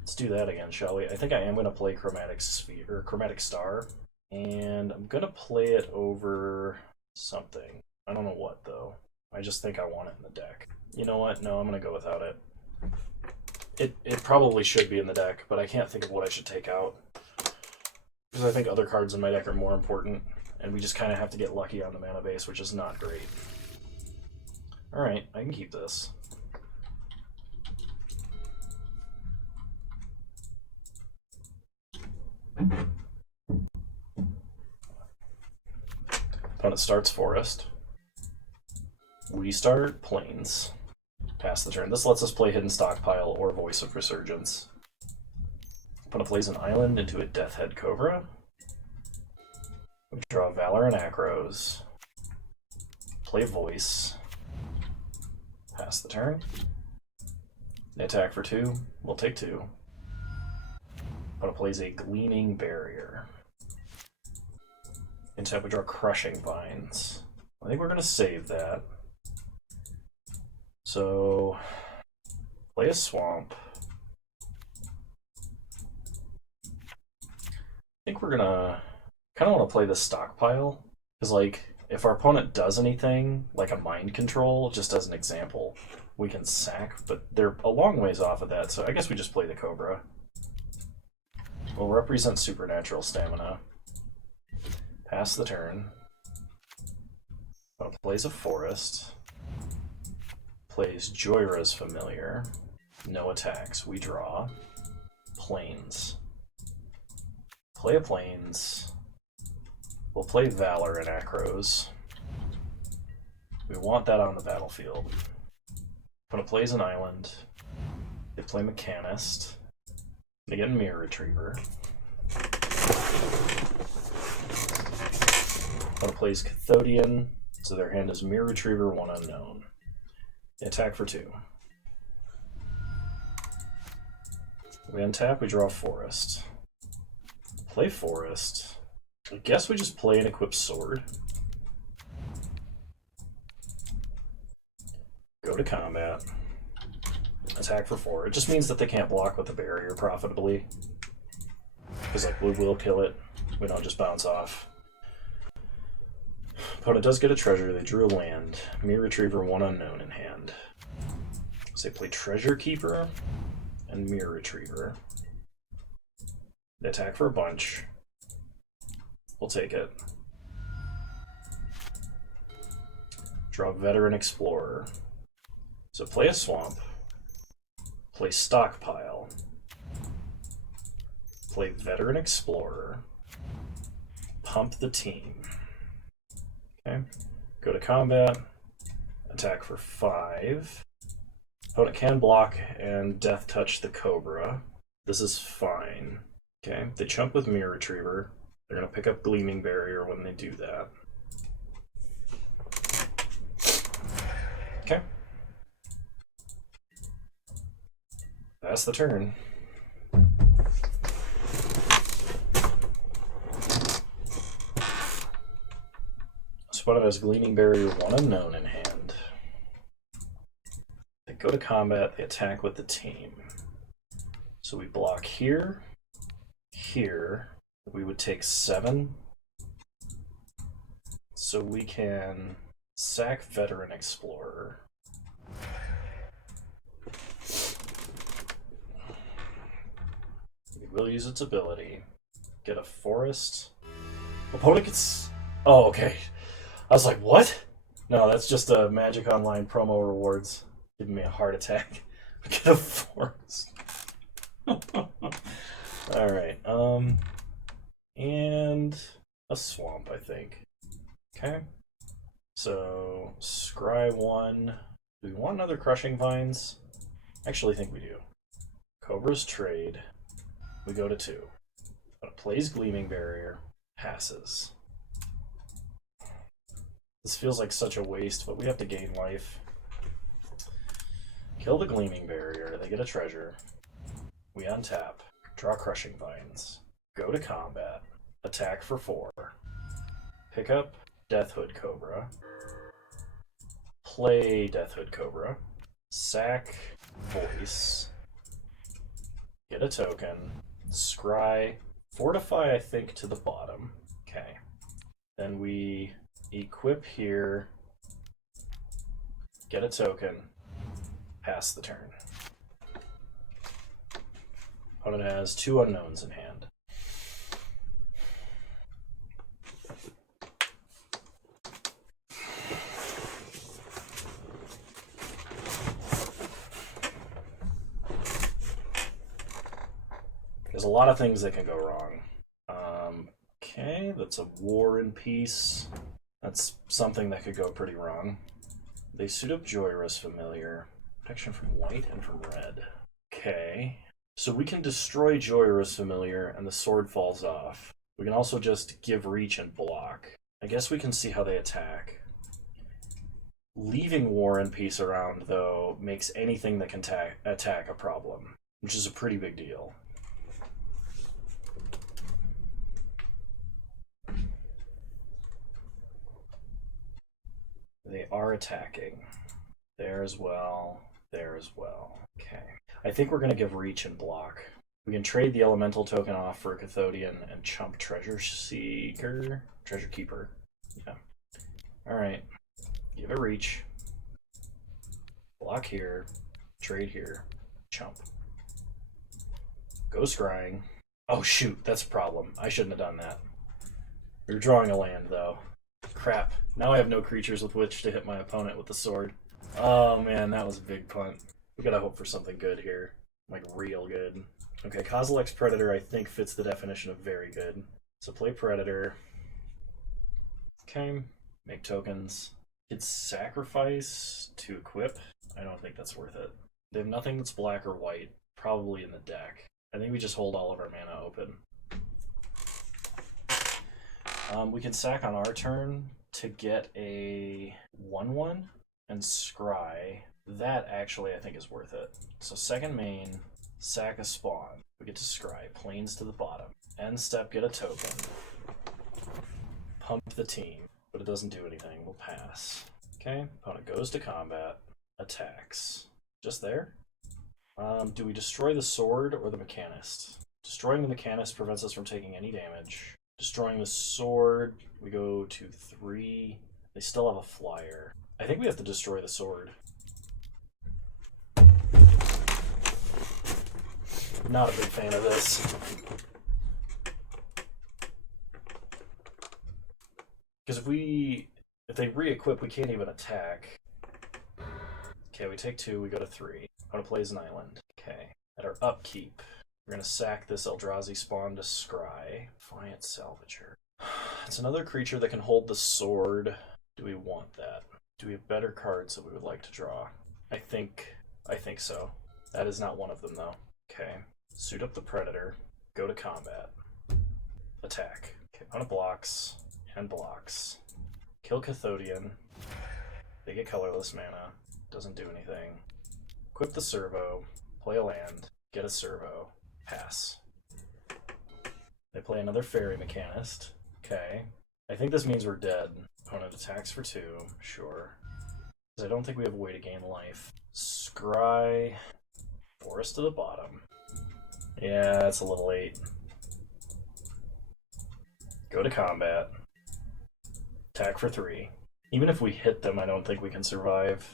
Let's do that again, shall we? I think I am gonna play Chromatic Sphere or Chromatic Star, and I'm gonna play it over something. I don't know what though. I just think I want it in the deck. You know what? No, I'm gonna go without it. It probably should be in the deck, but I can't think of what I should take out. Because I think other cards in my deck are more important, and we just kind of have to get lucky on the mana base, which is not great. Alright, I can keep this. Opponent starts Forest. We start Plains. Pass the turn. This lets us play Hidden Stockpile or Voice of Resurgence. Opponent plays an island into a Deathhead Cobra. We draw Valor and Acros. Play Voice. Pass the turn. They attack for 2. We'll take 2. Opponent plays a Gleaming Barrier. Instead, we draw Crushing Vines. I think we're going to save that. So, play a Swamp. I think we're going to kind of want to play the Stockpile. Because, like, if our opponent does anything, like a Mind Control, just as an example, we can sack. But they're a long ways off of that, so I guess we just play the Cobra. We'll represent Supernatural Stamina. Pass the turn. Plays a Forest. Plays Joyra's Familiar. No attacks. We draw. Plains. Play a Plains. We'll play Valor and Acros. We want that on the battlefield. Opponent plays an island. They play Mechanist. They get Mirror Retriever. Opponent plays Cathodian. So their hand is Mirror Retriever, 1 unknown. They attack for 2. We untap, we draw Forest. Play Forest. I guess we just play an equipped Sword. Go to combat. Attack for 4. It just means that they can't block with the barrier profitably. Because like we will kill it. We don't just bounce off. Opponent does get a treasure. They drew a land. Mirror Retriever, 1 unknown in hand. So they play Treasure Keeper and Mirror Retriever. They attack for a bunch. We'll take it. Draw Veteran Explorer. So play a Swamp. Play Stockpile. Play Veteran Explorer. Pump the team. Okay. Go to combat. Attack for 5. Opponent can block and Death Touch the Cobra. This is fine. Okay. They chump with Mirror Retriever. They're going to pick up Gleaming Barrier when they do that. Okay. That's the turn. Opponent has Gleaming Barrier, 1 unknown in hand. They go to combat, they attack with the team. So we block here, here. We would take 7. So we can sack Veteran Explorer. We will use its ability. Get a Forest. Opponent gets... Oh, okay. I was like, what? No, that's just a Magic Online promo rewards giving me a heart attack. Get a Forest. Alright, and a Swamp, I think. Okay. So, scry 1. Do we want another Crushing Vines? Actually, I think we do. Cobra's trade. We go to 2. But plays Gleaming Barrier. Passes. This feels like such a waste, but we have to gain life. Kill the Gleaming Barrier. They get a treasure. We untap. Draw Crushing Vines. Go to combat. Attack for 4. Pick up Deathhood Cobra. Play Deathhood Cobra. Sack Voice. Get a token. Scry. Fortify, I think, to the bottom. Okay. Then we equip here. Get a token. Pass the turn. Opponent has 2 unknowns in hand. There's a lot of things that can go wrong. Okay, that's a War and Peace. That's something that could go pretty wrong. They suit up Joyrus Familiar. Protection from white and from red. Okay. So we can destroy Joyrus Familiar and the sword falls off. We can also just give reach and block. I guess we can see how they attack. Leaving War and Peace around, though, makes anything that can attack a problem, which is a pretty big deal. They are attacking. There as well. There as well. Okay. I think we're going to give reach and block. We can trade the elemental token off for a Cathodian and chump Treasure Seeker? Treasure Keeper. Yeah. Alright. Give it reach. Block here. Trade here. Chump. Go scrying. Oh shoot, that's a problem. I shouldn't have done that. We were drawing a land though. Crap. Now I have no creatures with which to hit my opponent with the sword. Oh man, that was a big punt. We gotta hope for something good here. Like real good. Okay, Kozilek's Predator I think fits the definition of very good. So play Predator. Okay, make tokens. It's sacrifice to equip. I don't think that's worth it. They have nothing that's black or white, probably in the deck. I think we just hold all of our mana open. We can sack on our turn to get a 1/1 and scry. That actually I think is worth it. So second main, sack a spawn. We get to scry. Planes to the bottom. End step, get a token. Pump the team, but it doesn't do anything. We'll pass. Okay, opponent goes to combat. Attacks. Just there? Do we destroy the sword or the mechanist? Destroying the mechanist prevents us from taking any damage. Destroying the sword, we go to 3. They still have a flyer. I think we have to destroy the sword. Not a big fan of this. Because if they re-equip, we can't even attack. Okay, we take 2, we go to 3. Opponent plays an island. Okay. At our upkeep, we're going to sack this Eldrazi spawn to scry. Defiant Salvager. It's another creature that can hold the sword. Do we want that? Do we have better cards that we would like to draw? I think so. That is not one of them, though. Okay. Suit up the Predator. Go to combat. Attack. Okay, opponent blocks. And blocks. Kill Cathodian. They get colorless mana. Doesn't do anything. Equip the servo. Play a land. Get a servo. Pass. They play another fairy mechanist. Okay. I think this means we're dead. Opponent attacks for 2. Sure. I don't think we have a way to gain life. Scry. Forest to the bottom. Yeah, that's a little late. Go to combat. Attack for 3. Even if we hit them, I don't think we can survive.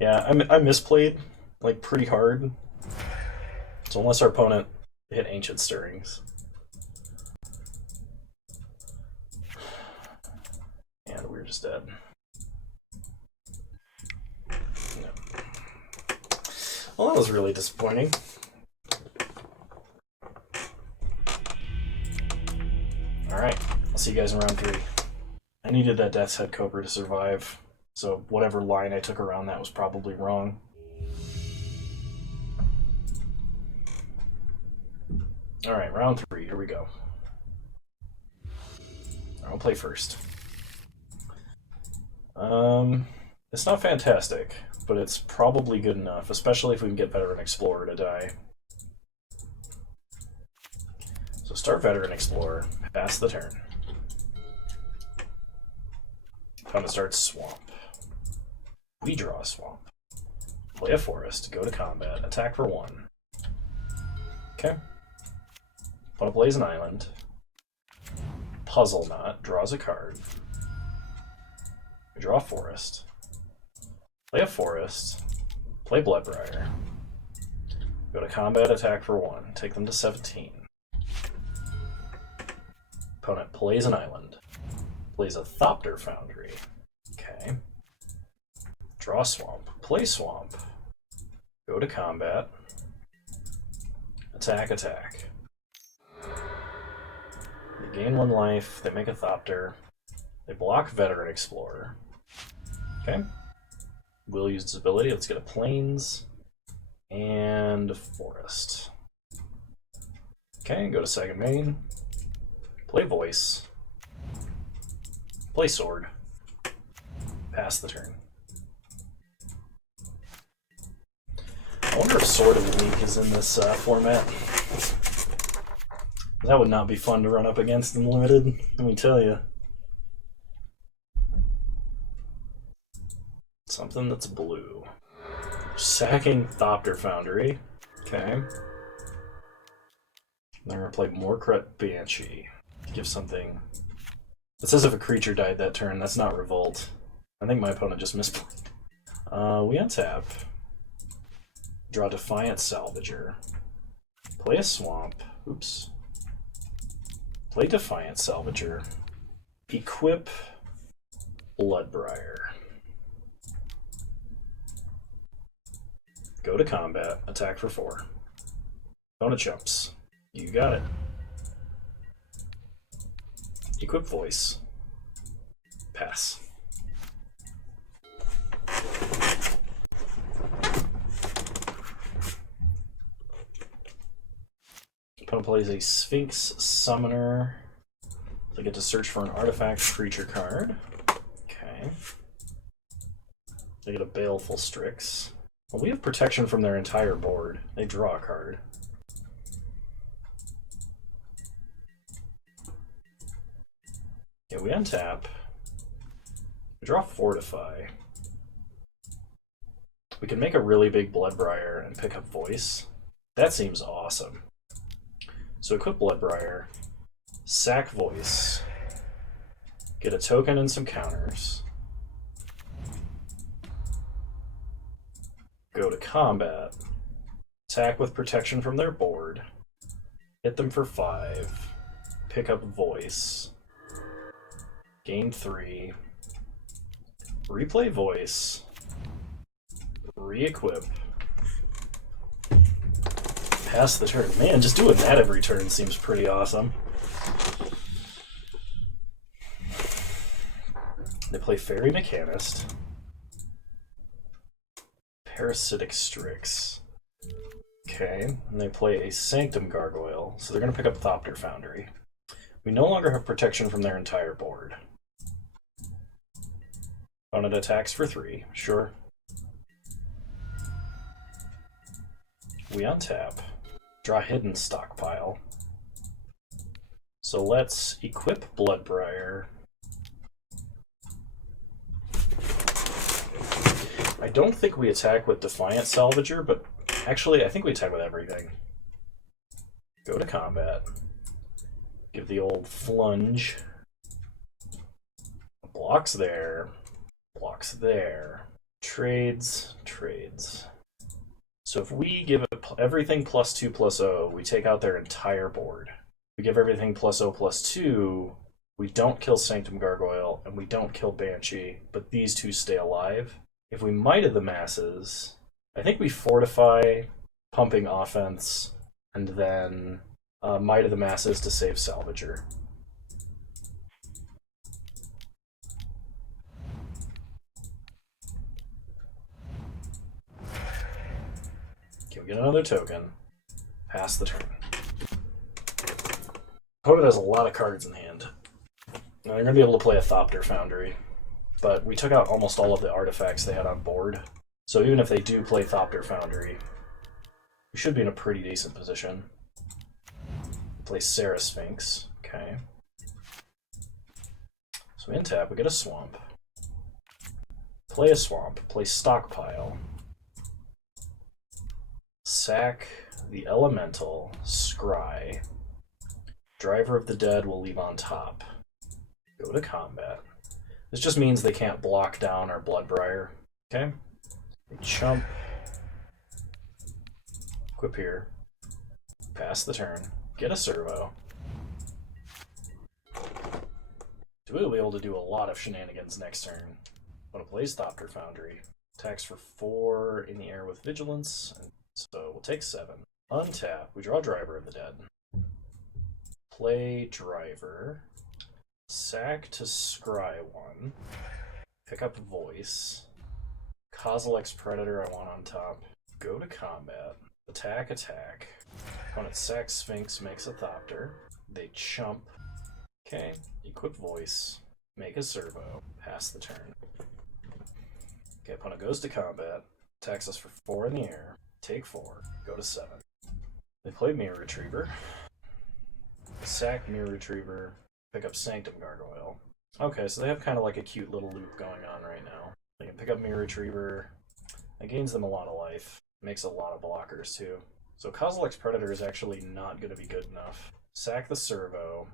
Yeah, I misplayed, like, pretty hard. So unless our opponent hit Ancient Stirrings. And we're just dead. No. Well, that was really disappointing. Alright, I'll see you guys in round 3. I needed that Death's Head Cobra to survive, so whatever line I took around that was probably wrong. Alright, round 3, here we go. I'll play first. It's not fantastic, but it's probably good enough, especially if we can get Veteran Explorer to die. So start Veteran Explorer, pass the turn. Time to start Swamp. We draw a Swamp. Play a Forest, go to combat, attack for 1. Okay. Opponent plays an island. Puzzle Knot, draws a card. We draw a Forest. Play a Forest. Play Bloodbriar. Go to combat, attack for 1. Take them to 17. Opponent plays an island. Plays a Thopter Foundry. Okay. Draw Swamp. Play Swamp. Go to combat. Attack, attack. They gain 1 life. They make a Thopter. They block Veteran Explorer. Okay. Will use its ability. Let's get a Plains and a Forest. Okay, go to second main. Play Voice. Play Sword. Pass the turn. I wonder if Sword of the Week is in this format. That would not be fun to run up against in Limited, let me tell you. Something that's blue. Sacking Thopter Foundry. Okay. Then we're going to play Morkret Banshee. Give something... It says if a creature died that turn, that's not Revolt. I think my opponent just misplayed. We untap. Draw Defiant Salvager. Play a Swamp. Oops. Play Defiant Salvager. Equip Bloodbriar. Go to combat. Attack for 4. Opponent jumps. You got it. Equip Voice. Pass. Opponent plays a Sphinx Summoner. They get to search for an artifact creature card. Okay. They get a Baleful Strix. Well, we have protection from their entire board. They draw a card. Okay, we untap. We draw Fortify. We can make a really big Bloodbriar and pick up Voice. That seems awesome. So equip Bloodbriar, sack Voice, get a token and some counters, go to combat, attack with protection from their board, hit them for 5, pick up Voice, gain 3, replay Voice, re-equip, pass the turn. Man, just doing that every turn seems pretty awesome. They play Fairy Mechanist. Parasitic Strix. Okay, and they play a Sanctum Gargoyle, so they're going to pick up Thopter Foundry. We no longer have protection from their entire board. Opponent attacks for 3, sure. We untap. Draw Hidden Stockpile. So let's equip Bloodbriar. I don't think we attack with Defiant Salvager, but actually I think we attack with everything. Go to combat. Give the old flunge. Blocks there. Blocks there. Trades. Trades. So if we give it everything +2/+0, we take out their entire board. If we give everything +0/+2, we don't kill Sanctum Gargoyle, and we don't kill Banshee, but these two stay alive. If we Might of the Masses, I think we fortify, pumping offense, and then Might of the Masses to save Salvager. Okay, we get another token. Pass the turn. Opponent has a lot of cards in hand. Now they're going to be able to play a Thopter Foundry, but we took out almost all of the artifacts they had on board. So even if they do play Thopter Foundry, we should be in a pretty decent position. Play Sarah Sphinx. Okay. So in tap, we get a swamp. Play a swamp. Play Stockpile. Sack the Elemental. Scry. Driver of the Dead will leave on top. Go to combat. This just means they can't block down our Bloodbriar. Okay? Chump. Equip here. Pass the turn. Get a servo. So we'll be able to do a lot of shenanigans next turn. But it plays Thopter Foundry. Attacks for 4 in the air with Vigilance. So we'll take 7. Untap. We draw Driver of the Dead. Play Driver. Sack to Scry 1. Pick up Voice. Kozilek's Predator I want on top. Go to combat. Attack, attack. Opponent sacks Sphinx, makes a Thopter. They chump. Okay, equip Voice. Make a servo. Pass the turn. Okay, opponent goes to combat. Attacks us for 4 in the air. Take 4. Go to 7. They play Mirror Retriever. Sack Mirror Retriever. Pick up Sanctum Gargoyle. Okay, so they have kind of like a cute little loop going on right now. They can pick up Mirror Retriever. That gains them a lot of life. Makes a lot of blockers too. So Kozilek's Predator is actually not going to be good enough. Sack the servo.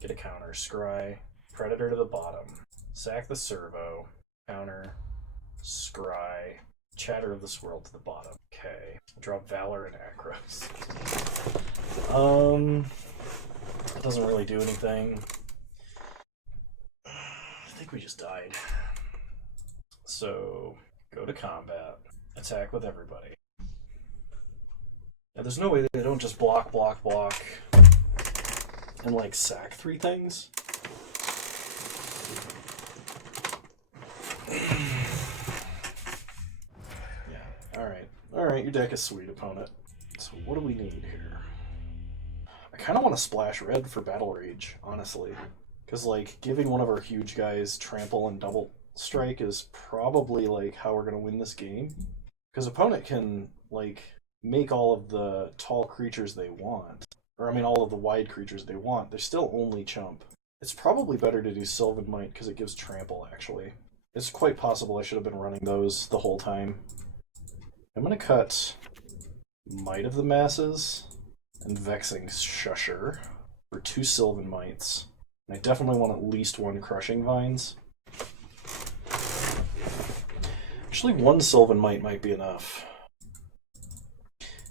Get a counter. Scry. Predator to the bottom. Sack the servo. Counter. Scry. Chatter of the Swirl to the bottom. Okay. Drop Valor and Akros. It doesn't really do anything. I think we just died. So, go to combat. Attack with everybody. Now, there's no way they don't just block, block, block, and like sack 3 things. Yeah, alright. Alright, your deck is sweet, opponent. So what do we need here? I kind of want to splash red for Battle Rage, honestly. Because, like, giving one of our huge guys trample and double strike is probably, like, how we're going to win this game. Because opponent can, like, make all of the tall creatures they want. Or, I mean, all of the wide creatures they want. They're still only chump. It's probably better to do Sylvan Might because it gives trample, actually. It's quite possible I should have been running those the whole time. I'm going to cut Might of the Masses and Vexing Shusher for 2 Sylvan Mites. And I definitely want at least 1 Crushing Vines. Actually, 1 Sylvan might be enough.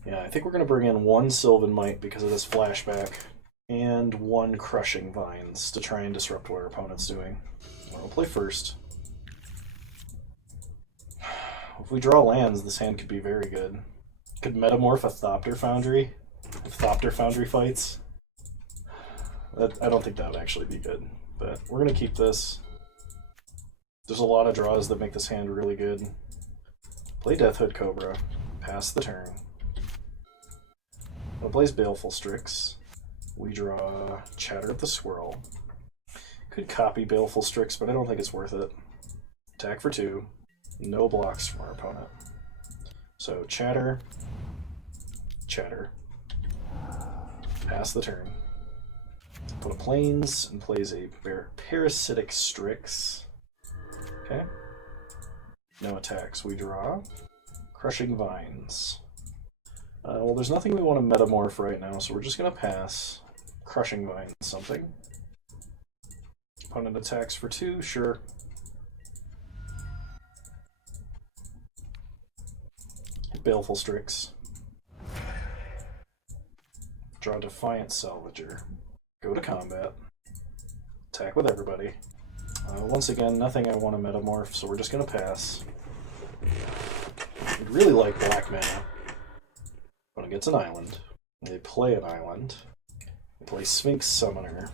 Yeah, I think we're going to bring in 1 Sylvan Might because of this flashback, and 1 Crushing Vines to try and disrupt what our opponent's doing. We'll play first. If we draw lands, this hand could be very good. Could metamorph a Thopter Foundry if Thopter Foundry fights. I don't think that would actually be good, but we're going to keep this. There's a lot of draws that make this hand really good. Play Deathhood Cobra. Pass the turn. It plays Baleful Strix. We draw Chatter of the Swirl. Could copy Baleful Strix, but I don't think it's worth it. Attack for 2. No blocks from our opponent. So Chatter. Chatter. Pass the turn. Put a Plains and plays a Parasitic Strix. Okay. No attacks. We draw. Crushing Vines. Well, there's nothing we want to metamorph right now, so we're just going to pass. Crushing Vines something. Opponent attacks for 2, sure. Baleful Strix. Draw Defiant Salvager. Go to combat. Attack with everybody. Once again, nothing I want to metamorph, so we're just going to pass. I'd really like black mana. Opponent gets an island. They play an island. They play Sphinx Summoner.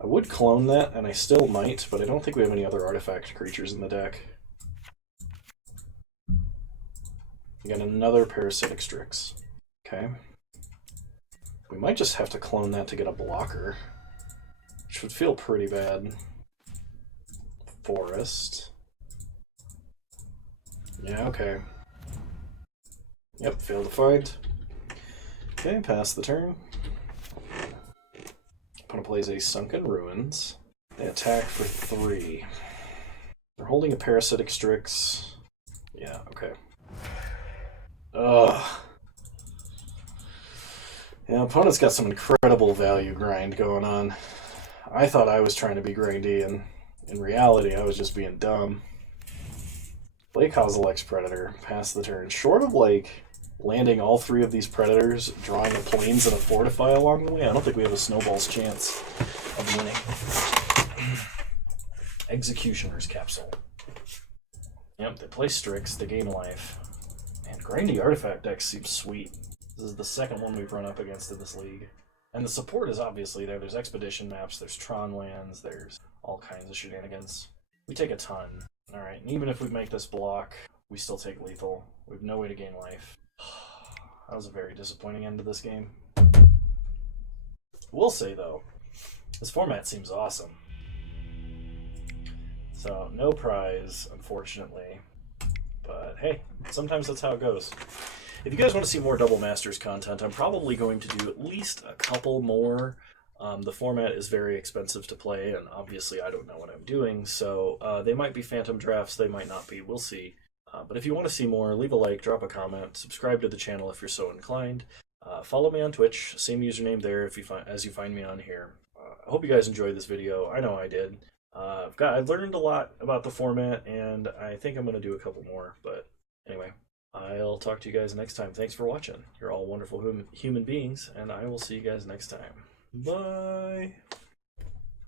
I would clone that, and I still might, but I don't think we have any other artifact creatures in the deck. Again, another Parasitic Strix. Okay. We might just have to clone that to get a blocker, which would feel pretty bad. Forest. Yeah, okay. Yep, failed to find. Okay, pass the turn. Opponent plays a Sunken Ruins. They attack for 3. They're holding a Parasitic Strix. Yeah, okay. Ugh. Yeah, opponent's got some incredible value grind going on. I thought I was trying to be grindy, and in reality, I was just being dumb. Play Kozilek's Predator, pass the turn. Short of, like, landing all 3 of these Predators, drawing a Plains and a Fortify along the way, I don't think we have a snowball's chance of winning. Executioner's Capsule. Yep, they play Strix, they gain life. And Grindy Artifact deck seems sweet. This is the second one we've run up against in this league. And the support is obviously there. There's Expedition maps, there's Tron lands, there's all kinds of shenanigans. We take a ton. Alright, and even if we make this block, we still take lethal. We have no way to gain life. That was a very disappointing end to this game. We'll say, though, this format seems awesome. So, no prize, unfortunately. But hey, sometimes that's how it goes. If you guys want to see more Double Masters content, I'm probably going to do at least a couple more. The format is very expensive to play, and obviously I don't know what I'm doing, so they might be phantom drafts, they might not be, we'll see. But if you want to see more, leave a like, drop a comment, subscribe to the channel if you're so inclined. Follow me on Twitch, same username there as you find me on here. I hope you guys enjoyed this video. I know I did. I've learned a lot about the format, and I think I'm going to do a couple more. But anyway, I'll talk to you guys next time. Thanks for watching. You're all wonderful human beings, and I will see you guys next time. Bye!